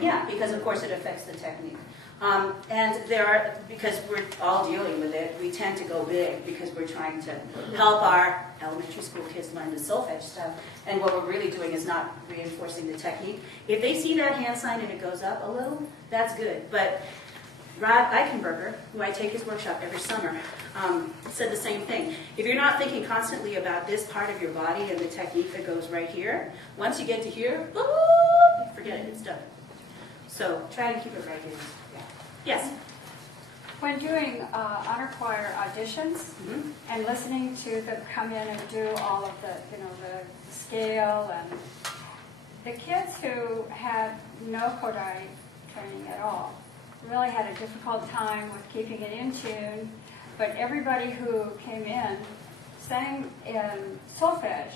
Yeah, because of course it affects the technique. And there are, because we're all dealing with it, we tend to go big because we're trying to help our elementary school kids learn the solfege stuff. And what we're really doing is not reinforcing the technique. If they see that hand sign and it goes up a little, that's good. But Rod Eichenberger, who I take his workshop every summer, said the same thing. If you're not thinking constantly about this part of your body and the technique that goes right here, once you get to here, forget it, it's done. So try to keep it right here. Yes? When doing honor choir auditions and listening to them come in and do all of the, the scale, and the kids who had no Kodai training at all really had a difficult time with keeping it in tune, but everybody who came in sang in solfege.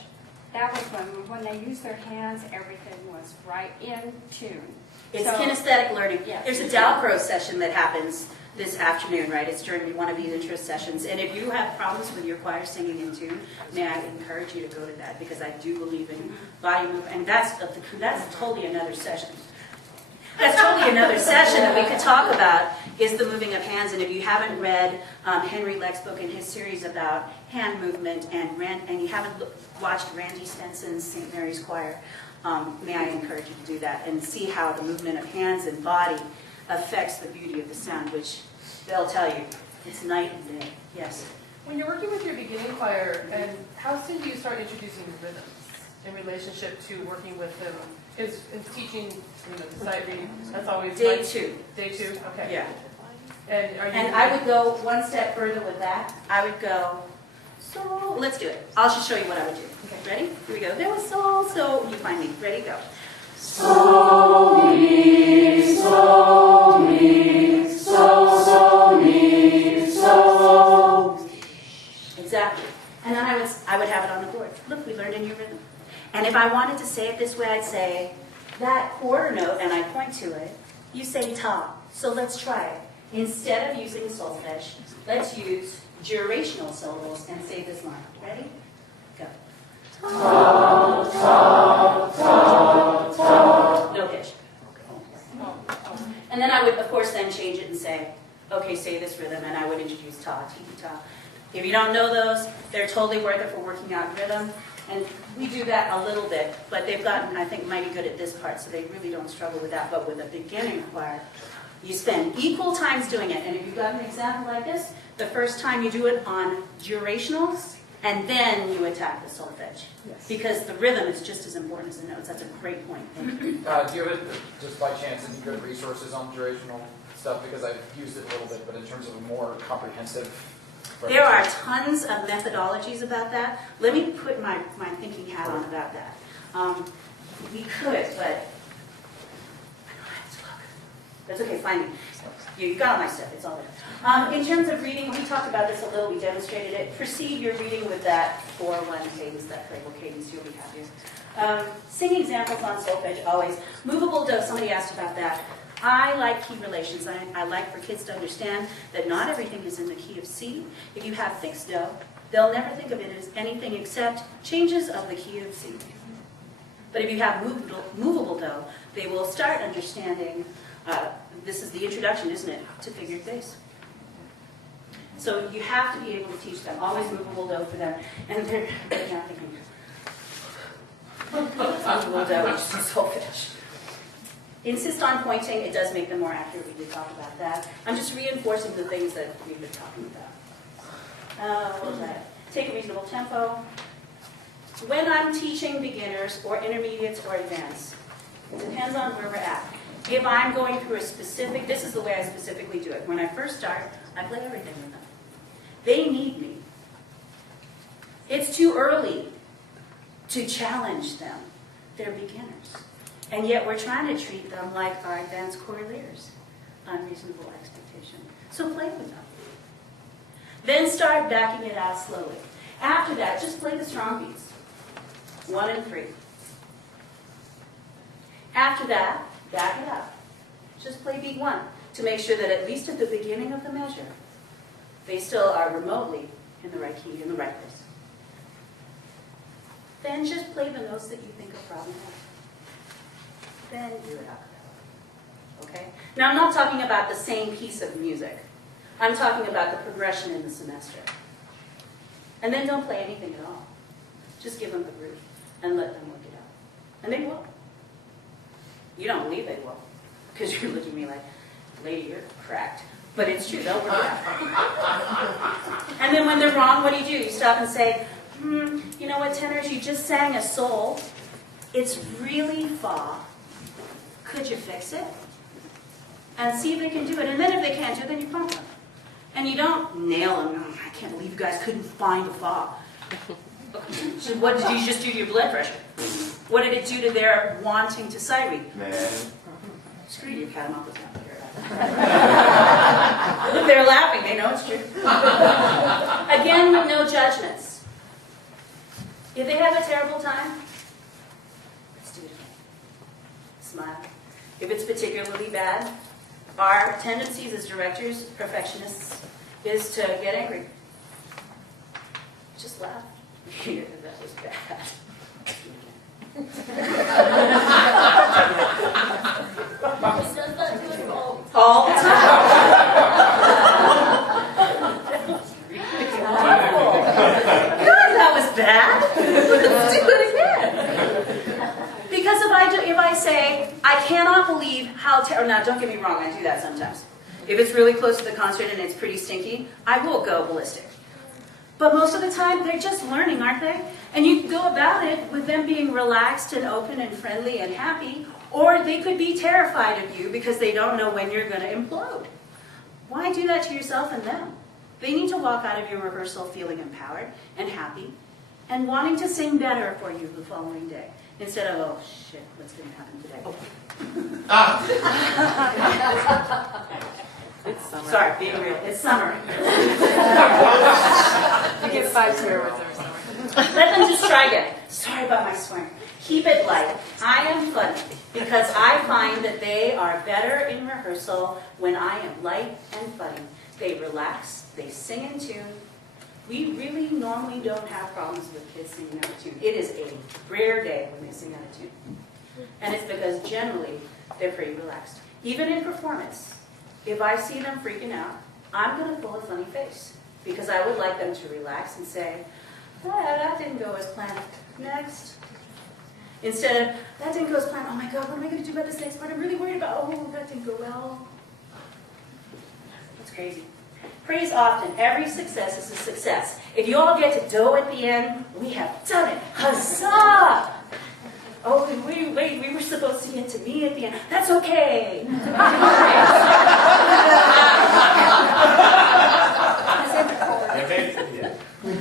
That was when they used their hands, everything was right in tune. It's kinesthetic learning. Yeah. There's a Dalcroze session that happens this afternoon, right? It's during one of these interest sessions. And if you have problems with your choir singing in tune, may I encourage you to go to that, because I do believe in body movement. And that's totally another session. That's totally another session that we could talk about, is the moving of hands. And if you haven't read Henry Leck's book and his series about hand movement, and you haven't watched Randy Stenson's St. Mary's Choir, may I encourage you to do that and see how the movement of hands and body affects the beauty of the sound, which they'll tell you, it's night and day. Yes? When you're working with your beginning choir, and how soon do you start introducing rhythms in relationship to working with them? Is teaching, the sight reading, that's always Day 2. Day 2? Okay. Yeah. And are you? And I would go one step further with that. I would go, so, let's do it. I'll just show you what I would do. Okay, ready? Here we go. There was so, you find me. Ready, go. So, mi, so, mi, so, mi, so. Exactly. And then I would have it on the board. Look, we learned a new rhythm. And if I wanted to say it this way, I'd say that quarter note, and I point to it, you say ta. So let's try it. Instead of using solfege, let's use durational syllables and say this line. Ready? Go. Ta, ta, ta, ta. No pitch. And then I would, of course, then change it and say, okay, say this rhythm, and I would introduce ta, ti, ta. If you don't know those, they're totally worth it for working out rhythm. And we do that a little bit, but they've gotten, I think, mighty good at this part, so they really don't struggle with that. But with a beginning choir, you spend equal times doing it. And if you've got an example like this, the first time you do it on durationals, and then you attack the solfege. Yes. Because the rhythm is just as important as the notes. That's a great point. Thank you. Do you have, just by chance, any good resources on durational stuff? Because I've used it a little bit, but in terms of a more comprehensive... There are tons of methodologies about that. Let me put my thinking hat on about that. We could, but I don't have to look. That's okay, find me. You got all my stuff, it's all there. In terms of reading, we talked about this a little, we demonstrated it. Proceed your reading with that 4-1 cadence, that playful cadence, you'll be happier. Sing examples on solfege, always. Movable do, somebody asked about that. I like key relations. I like for kids to understand that not everything is in the key of C. If you have fixed do, they'll never think of it as anything except changes of the key of C. But if you have movable do, they will start understanding, this is the introduction, isn't it, to figured bass. So you have to be able to teach them, always movable do for them. And they're not thinking, movable do, which is solfege. Insist on pointing, it does make them more accurate. We did talk about that. I'm just reinforcing the things that we've been talking about. What was that? Take a reasonable tempo. When I'm teaching beginners or intermediates or advanced, it depends on where we're at. If I'm going through a specific, this is the way I specifically do it. When I first start, I play everything with them. They need me. It's too early to challenge them. They're beginners. And yet we're trying to treat them like our advanced choraleers. Unreasonable expectation. So play with them. Then start backing it out slowly. After that, just play the strong beats. 1 and 3. After that, back it up. Just play beat 1. to make sure that at least at the beginning of the measure, they still are remotely in the right key, in the right place. Then just play the notes that you think are problematic. Then do it out. Okay? Now I'm not talking about the same piece of music. I'm talking about the progression in the semester. And then don't play anything at all. Just give them the groove and let them work it out. And they will. You don't believe they will, because you're looking at me like, lady, you're cracked. But it's true, they'll work it out. And then when they're wrong, what do? You stop and say, you know what, tenors, you just sang a sol. It's really fa. Could you fix it? And see if they can do it. And then if they can't do it, then you bump them. And you don't nail them. Oh, I can't believe you guys couldn't find the fa. So what did you just do to your blood pressure? What did it do to their wanting to sight read? Man. Screw you, Katemopoulos. If they're laughing, they know it's true. Again, with no judgments. If they have a terrible time, let's do it again. Smile. If it's particularly bad, our tendencies as directors, perfectionists, is to get angry. Just laugh. That was bad. All the time. God, that was bad. Let's do it again. Because if I say, I cannot believe how now don't get me wrong, I do that sometimes. If it's really close to the concert and it's pretty stinky, I will go ballistic. But most of the time, they're just learning, aren't they? And you can go about it with them being relaxed and open and friendly and happy, or they could be terrified of you because they don't know when you're going to implode. Why do that to yourself and them? They need to walk out of your rehearsal feeling empowered and happy and wanting to sing better for you the following day. Instead of, oh shit, what's going to happen today? It's summer. Sorry, being real. It's summer. You get 5 swear words every summer. Let them just try again. Sorry about my swearing. Keep it light. I am funny because I find that they are better in rehearsal when I am light and funny. They relax. They sing in tune. We really normally don't have problems with kids singing out of tune. It is a rare day when they sing out of tune. And it's because generally they're pretty relaxed. Even in performance, if I see them freaking out, I'm going to pull a funny face because I would like them to relax and say, that didn't go as planned. Next. Instead of, that didn't go as planned. Oh my God, what am I going to do about this next part? I'm really worried about, oh, that didn't go well. That's crazy. Praise often. Every success is a success. If you all get to do at the end, we have done it. Huzzah! Oh, wait, we were supposed to get to me at the end. That's okay.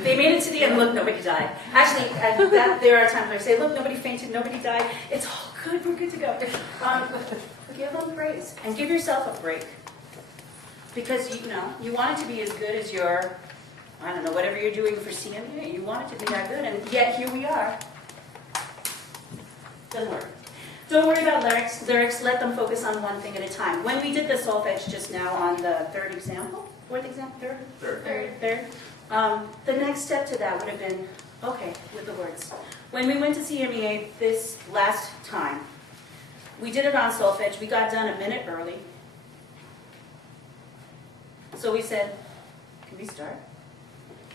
They made it to the end. Look, nobody died. Actually, there are times where I say, look, nobody fainted, nobody died. It's all good. We're good to go. Give them praise and give yourself a break. Because, you want it to be as good as your, I don't know, whatever you're doing for CMU. You want it to be that good, and yet here we are. Doesn't work. Don't worry about lyrics. Let them focus on one thing at a time. When we did the solfege just now on the third example, fourth example, third. The next step to that would have been, okay, with the words. When we went to CMEA this last time, we did it on solfege. We got done a minute early. So we said, can we start?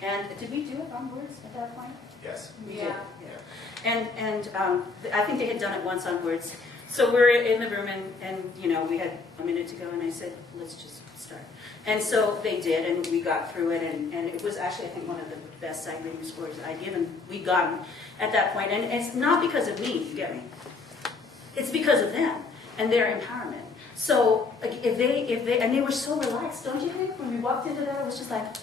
And did we do it on words at that point? Yes. We did. Yeah. And I think they had done it once on words. So we're in the room and we had a minute to go and I said, let's just start. And so they did and we got through it and it was actually, I think, one of the best sight reading scores I'd given. We got them at that point. And it's not because of me, you get me. It's because of them and their empowerment. So if they were so relaxed, don't you think? When we walked into that, it was just like,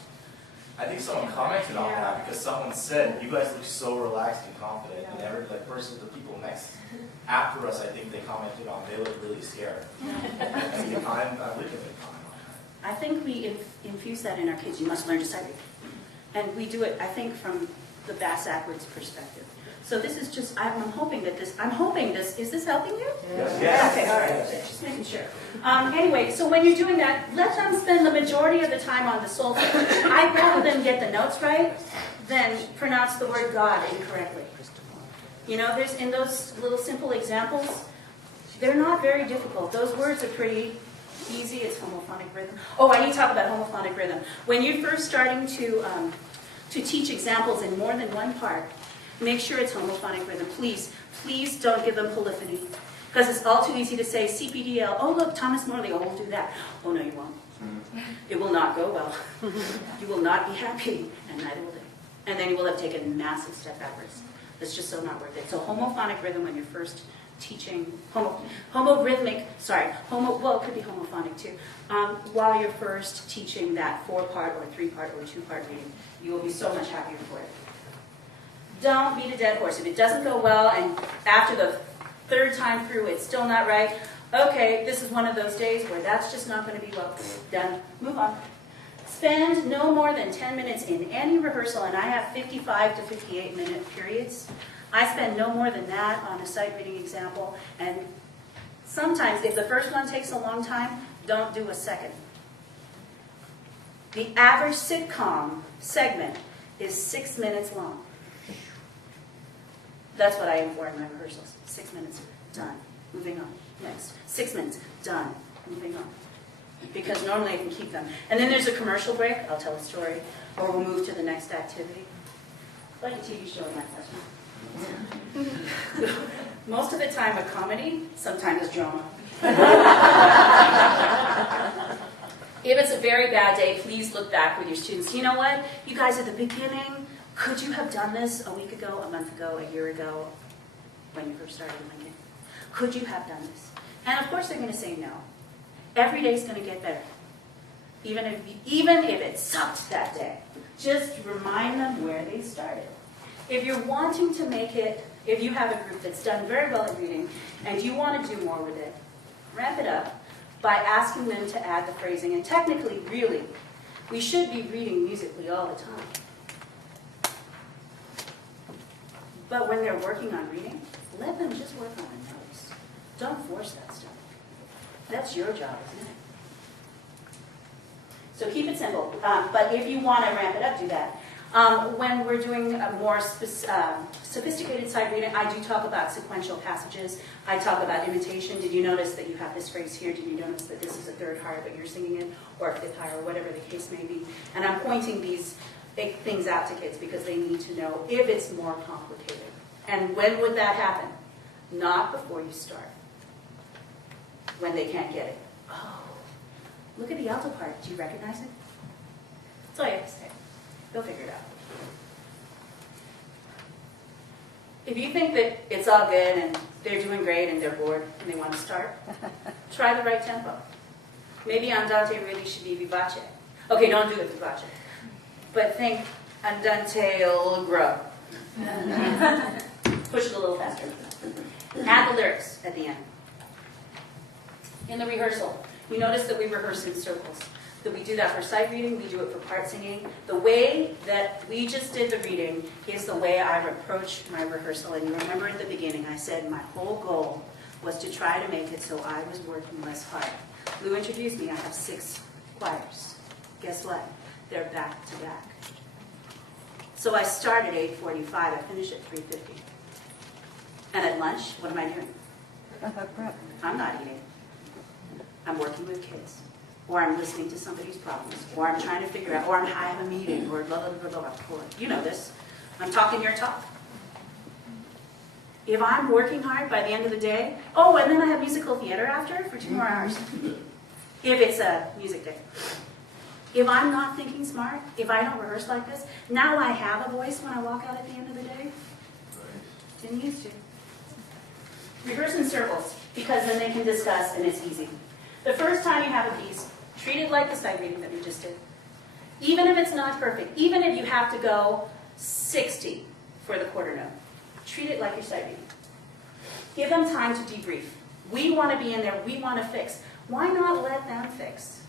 I think someone commented on that because someone said, you guys look so relaxed and confident. And the people next after us, I think they commented on, they look really scared. And I'm with them. I think we infuse that in our kids. You must learn to sight read. And we do it, I think, from the bass backwards perspective. So this is just, I'm hoping this, is this helping you? Yes. Okay, all right, just making sure. Anyway, so when you're doing that, let them spend the majority of the time on the soul. I'd rather them get the notes right than pronounce the word God incorrectly. You know, there's in those little simple examples, they're not very difficult. Those words are pretty easy. It's homophonic rhythm. Oh, I need to talk about homophonic rhythm. When you're first starting to teach examples in more than one part, make sure it's homophonic rhythm. Please, please don't give them polyphony. Because it's all too easy to say CPDL. Oh, look, Thomas Morley, oh, we'll do that. Oh, no, you won't. It will not go well. You will not be happy, and neither will they. And then you will have taken a massive step backwards. It's just so not worth it. So homophonic rhythm when you're first teaching, well, it could be homophonic too. While you're first teaching that 4-part or 3-part or 2-part reading, you will be so much happier for it. Don't beat a dead horse. If it doesn't go well and after the 3rd time through it's still not right, okay, this is one of those days where that's just not going to be well done. Move on. Spend no more than 10 minutes in any rehearsal, and I have 55 to 58 minute periods. I spend no more than that on a sight reading example, and sometimes if the first one takes a long time, don't do a second. The average sitcom segment is 6 minutes long. That's what I aim for in my rehearsals. 6 minutes, done, moving on, next. 6 minutes, done, moving on. Because normally I can keep them. And then there's a commercial break, I'll tell a story, or we'll move to the next activity. Like a TV show in my classroom. Most of the time a comedy, sometimes drama. If it's a very bad day, please look back with your students. You know what? You guys at the beginning, could you have done this a week ago, a month ago, a year ago, when you first started Lincoln? Could you have done this? And of course they're going to say no. Every day is going to get better. Even if it sucked that day. Just remind them where they started. If you're wanting to make it, if you have a group that's done very well at reading, and you want to do more with it, ramp it up by asking them to add the phrasing. And technically, really, we should be reading musically all the time. But when they're working on reading, let them just work on the notes. Don't force that stuff. That's your job, isn't it? So keep it simple. But if you want to ramp it up, do that. When we're doing a more sophisticated sight reading, I do talk about sequential passages. I talk about imitation. Did you notice that you have this phrase here? Did you notice that this is a 3rd higher, but you're singing it, or a 5th higher, or whatever the case may be? And I'm pointing these big things out to kids because they need to know if it's more complicated. And when would that happen? Not before you start. When they can't get it. Oh, look at the alto part. Do you recognize it? That's all you have to say. They'll figure it out. If you think that it's all good and they're doing great and they're bored and they want to start, try the right tempo. Maybe andante really should be vivace. Okay, don't do it vivace. But think andante allegro. Push it a little faster. Add the lyrics at the end. In the rehearsal, you notice that we rehearse in circles. That we do that for sight reading, we do it for part singing. The way that we just did the reading is the way I approach my rehearsal. And you remember at the beginning, I said my whole goal was to try to make it so I was working less hard. Lou introduced me, I have 6 choirs. Guess what? They're back to back. So I start at 8:45, I finish at 3:50. And at lunch, what am I doing? I'm not eating. I'm working with kids. Or I'm listening to somebody's problems, or I'm trying to figure out, or I have a meeting, or blah, blah, blah, blah, blah. You know this. I'm talking your talk. If I'm working hard by the end of the day, oh, and then I have musical theater after for 2 more hours. If it's a music day. If I'm not thinking smart, if I don't rehearse like this, now I have a voice when I walk out at the end of the day. Didn't used to. Rehearse in circles, because then they can discuss and it's easy. The first time you have a piece, treat it like the sight reading that we just did. Even if it's not perfect, even if you have to go 60 for the quarter note, treat it like your sight reading. Give them time to debrief. We want to be in there, we want to fix. Why not let them fix?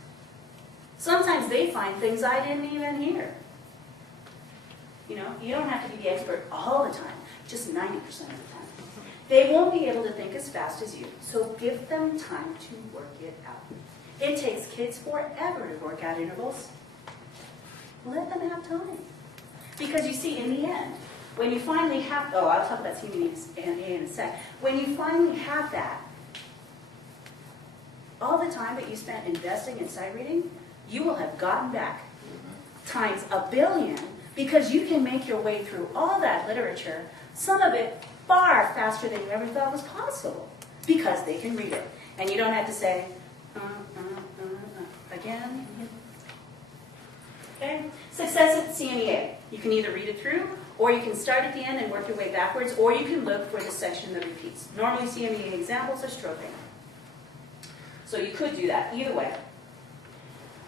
Sometimes they find things I didn't even hear. You know, you don't have to be the expert all the time, just 90% of the time. They won't be able to think as fast as you, so give them time to work it out. It takes kids forever to work out intervals. Let them have time. Because you see, in the end, when you finally have, oh, I'll talk about CME in a sec. When you finally have that, all the time that you spent investing in sight reading, you will have gotten back times 1 billion, because you can make your way through all that literature, some of it far faster than you ever thought was possible, because they can read it. And you don't have to say, again. Okay? Success at CMEA. You can either read it through, or you can start at the end and work your way backwards, or you can look for the section that repeats. Normally CMEA examples are strobing. So you could do that. Either way,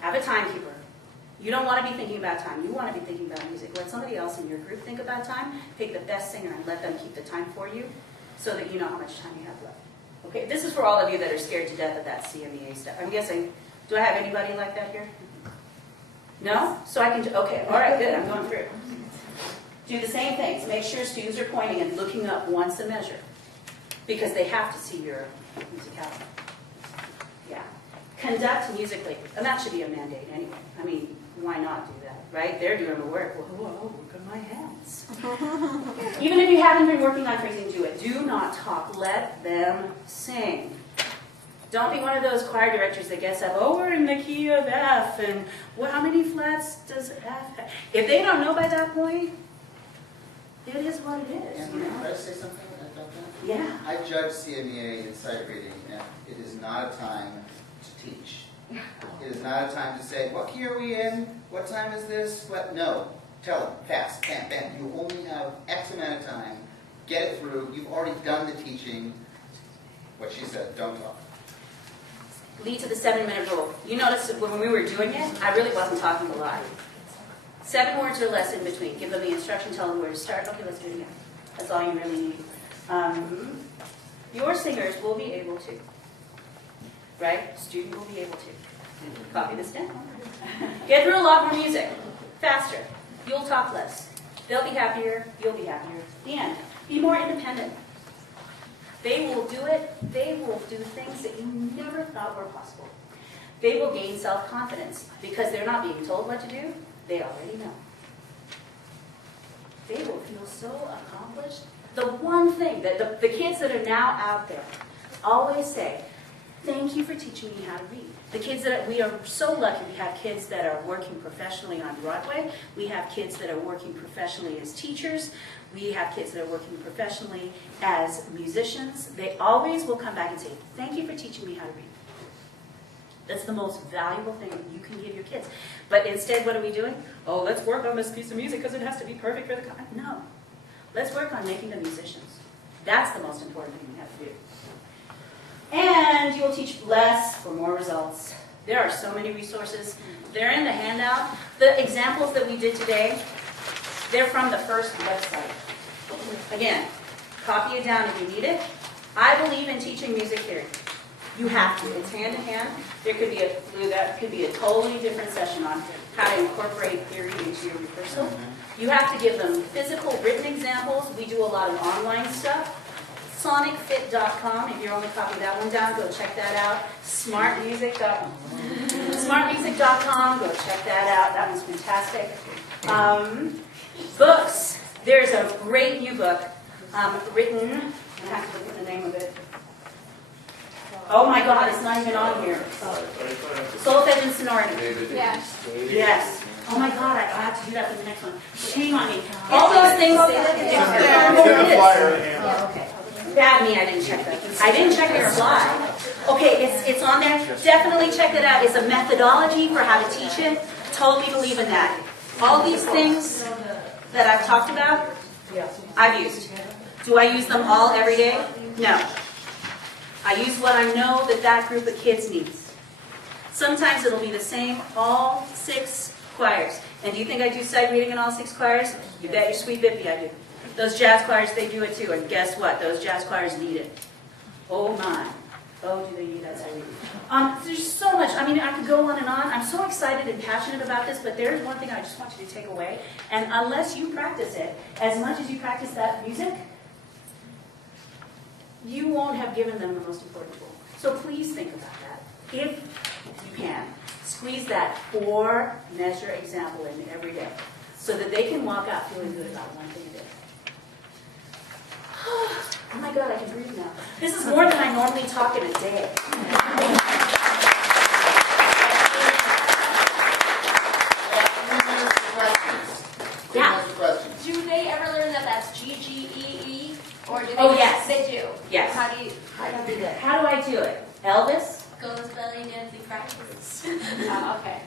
have a timekeeper. You don't want to be thinking about time. You want to be thinking about music. Let somebody else in your group think about time. Pick the best singer and let them keep the time for you so that you know how much time you have left. Okay, this is for all of you that are scared to death of that CMEA stuff. I'm guessing, do I have anybody like that here? No? So I can, okay, all right, good, I'm going through. Do the same things. Make sure students are pointing and looking up once a measure, because they have to see your musicality. Yeah. Conduct musically, and that should be a mandate anyway. I mean, why not do that, right? They're doing the work. Whoa, look at my hands. Even if you haven't been working on phrasing, do it. Do not talk. Let them sing. Don't be one of those choir directors that gets up, oh, we're in the key of F, and well, how many flats does F have? If they don't know by that point, it is what it is. And You know? can I say something about that? Yeah. I judge CMEA in sight reading, and it is not a time to teach. It is not a time to say, what key are we in? What time is this? No. Tell them, fast, bam, bam. You only have X amount of time. Get it through. You've already done the teaching. What she said, don't talk. Lead to the 7-minute rule. You notice that when we were doing it, I really wasn't talking a lot. 7 words or less in between. Give them the instruction, tell them where to start. Okay, let's do it again. That's all you really need. Your singers will be able to. Right? Student will be able to. Copy this down. Get through a lot more music. Faster. You'll talk less. They'll be happier. You'll be happier. The end. Be more independent. They will do it. They will do things that you never thought were possible. They will gain self-confidence because they're not being told what to do. They already know. They will feel so accomplished. The one thing that the kids that are now out there always say, thank you for teaching me how to read. The kids that we are so lucky, we have kids that are working professionally on Broadway. We have kids that are working professionally as teachers. We have kids that are working professionally as musicians. They always will come back and say, thank you for teaching me how to read. That's the most valuable thing you can give your kids. But instead, what are we doing? Oh, let's work on this piece of music because it has to be perfect for the concert. No. Let's work on making them musicians. That's the most important thing we have to do. And you'll teach less for more results. There are so many resources. They're in the handout. The examples that we did today, they're from the first website. Again, copy it down if you need it. I believe in teaching music theory. You have to. It's hand in hand. That could be a totally different session on how to incorporate theory into your rehearsal. You have to give them physical, written examples. We do a lot of online stuff. SonicFit.com, if you're only copying that one down, go check that out. SmartMusic.com. SmartMusic.com, go check that out. That one's fantastic. Books. There's a great new book written, I have to look at the name of it. Oh my God, it's not even on here. Solfege and sonority. Yes. Yes. Oh my God, I have to do that for the next one. Shame on me. All those things. Okay. Bad me, I didn't check that. I didn't check the slide. Okay, it's on there. Definitely check it out. It's a methodology for how to teach it. Totally believe in that. All these things that I've talked about, I've used. Do I use them all every day? No. I use what I know that group of kids needs. Sometimes it'll be the same, all 6 choirs. And do you think I do sight reading in all 6 choirs? You bet your sweet bippy I do. Those jazz choirs, they do it too. And guess what? Those jazz choirs need it. Oh my. Oh, do they need that sight reading? There's so much. I mean, I could go on and on. I'm so excited and passionate about this, but there's one thing I just want you to take away. And unless you practice it, as much as you practice that music, you won't have given them the most important tool. So please think about that. If you can, squeeze that 4-measure example in every day so that they can walk out feeling good about one thing a day. Oh my God, I can breathe now. This is more than I normally talk in a day. Yeah. Do they ever learn that that's G-G-E-E? Or do they? Oh, yes. They do? Yes. How do you do that? How do I do it? Elvis? Goes belly dancing practice. Okay.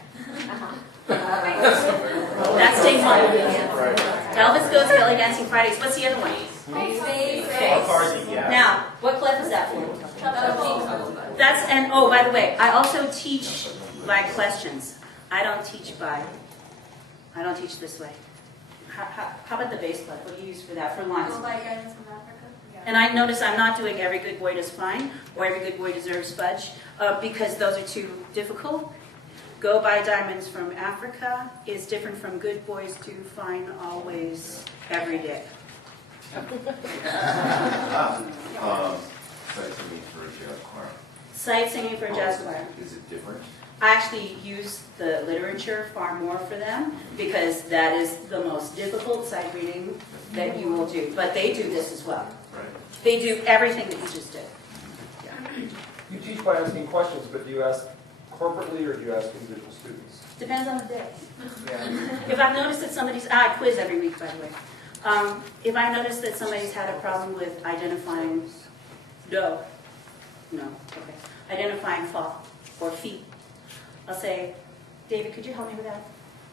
That's day one. Elvis goes belly dancing Fridays. What's the other one? Now, what clef is that for? That's, and oh, by the way, I also teach by questions. I don't teach this way. How about the bass clef? What do you use for that? For lines? And I notice I'm not doing every good boy does fine or every good boy deserves fudge because those are too difficult. Go buy diamonds from Africa is different from good boys do fine always every day. Sight singing for a jazz choir. Sight singing for a jazz choir. Is it different? I actually use the literature far more for them because that is the most difficult sight reading that you will do. But they do this as well. Right. They do everything that you just did. You teach by asking questions, but do you ask corporately or do you ask individual students? Depends on the day. If I've noticed that somebody's, I quiz every week, by the way. If I notice that somebody's had a problem with identifying identifying fall or feet, I'll say, David, could you help me with that?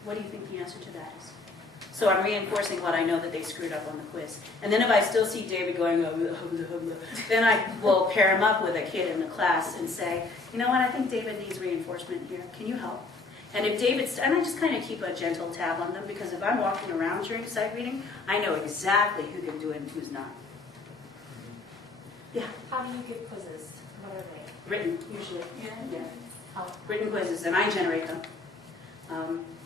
What do you think the answer to that is? So I'm reinforcing what I know that they screwed up on the quiz. And then if I still see David going, then I will pair him up with a kid in the class and say, you know what, I think David needs reinforcement here. Can you help? And if David's, and I just kind of keep a gentle tab on them because if I'm walking around during sight reading, I know exactly who can do it and who's not. Yeah. How do you give quizzes? What are they? Written, usually. Yeah. Yeah. Written quizzes, and I generate them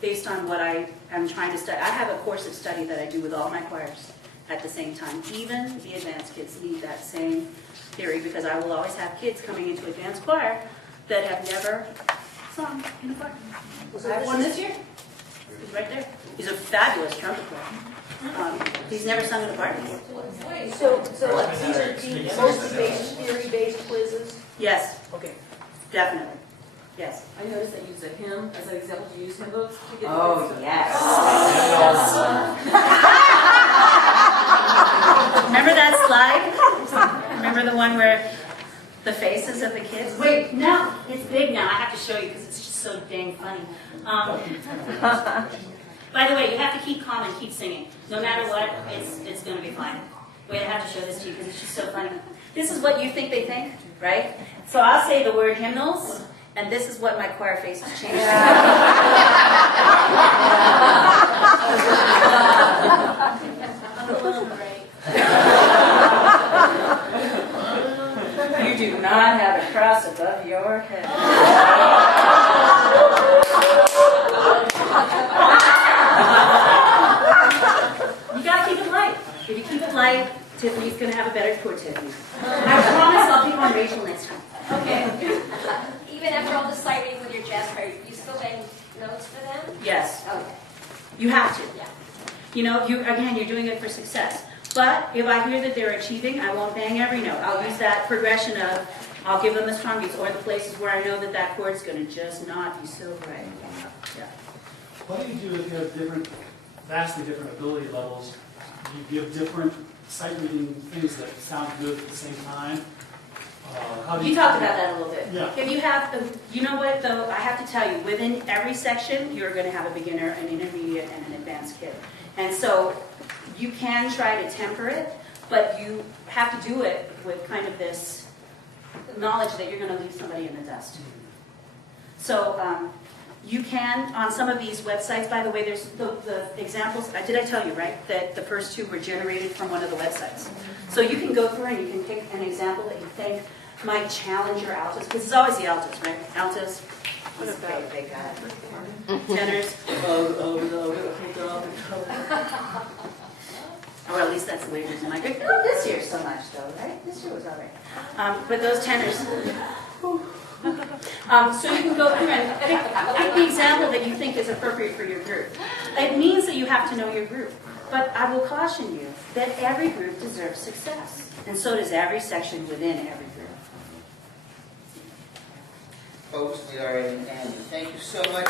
based on what I am trying to study. I have a course of study that I do with all my choirs at the same time. Even the advanced kids need that same theory because I will always have kids coming into advanced choir that have never sung in a choir. I have one this year. He's right there. He's a fabulous trumpet player. He's never sung in a choir before. So these are mostly based, theory-based quizzes? Yes. Okay. Definitely. Yes. I noticed that you use a hymn as an example. Do you use hymn books to get Oh, yes. Remember that slide? Remember the one where the faces of the kids? Wait, no, it's big now. I have to show you because it's just so dang funny. By the way, you have to keep calm and keep singing. No matter what, it's going to be fine. Wait, I have to show this to you because it's just so funny. This is what you think they think, right? So I'll say the word hymnals, and this is what my choir faces change. You do not have a cross above your head. You gotta keep it light. If you keep it light, Tiffany's gonna have a better poor Tiffany. I promise I'll be more Rachel next time. Okay. Even after all the sight reading with your jazz choir, you still getting notes for them? Yes. Okay. You have to. Yeah. You know, you're doing it for success. But if I hear that they're achieving, I won't bang every note. I'll use that progression of, I'll give them the strong beats or the places where I know that that chord's going to just not be so bright. Yeah. What do you do if you have vastly different ability levels? Do you give different sight reading things that sound good at the same time? You talked about that a little bit. Yeah. If you have, you know what though, I have to tell you, within every section, you're going to have a beginner, an intermediate, and an advanced kid. And so you can try to temper it, but you have to do it with kind of this knowledge that you're going to leave somebody in the dust. So you can, on some of these websites, by the way, there's the examples, did I tell you, right, that the first two were generated from one of the websites. So you can go through and you can pick an example that you think might challenge your altos, because it's always the altos, right? Altos, What about they got it. Tenors, or at least that's the way it is in my grade. Not this year so much though, right? This year was all right. But those tenors. So you can go through and pick the example that you think is appropriate for your group. It means that you have to know your group. But I will caution you that every group deserves success. And so does every section within every group. Folks, we are at an end. Thank you so much.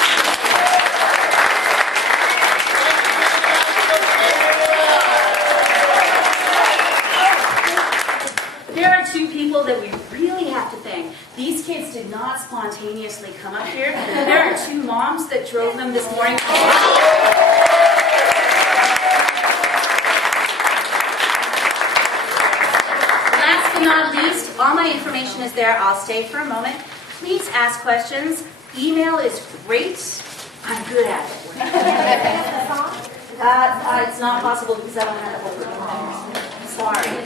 There are two people that we really have to thank. These kids did not spontaneously come up here. There are two moms that drove them this morning. Last but not least, all my information is there. I'll stay for a moment. Please ask questions. Email is great. I'm good at it. It's not possible because I don't have a whole. Sorry.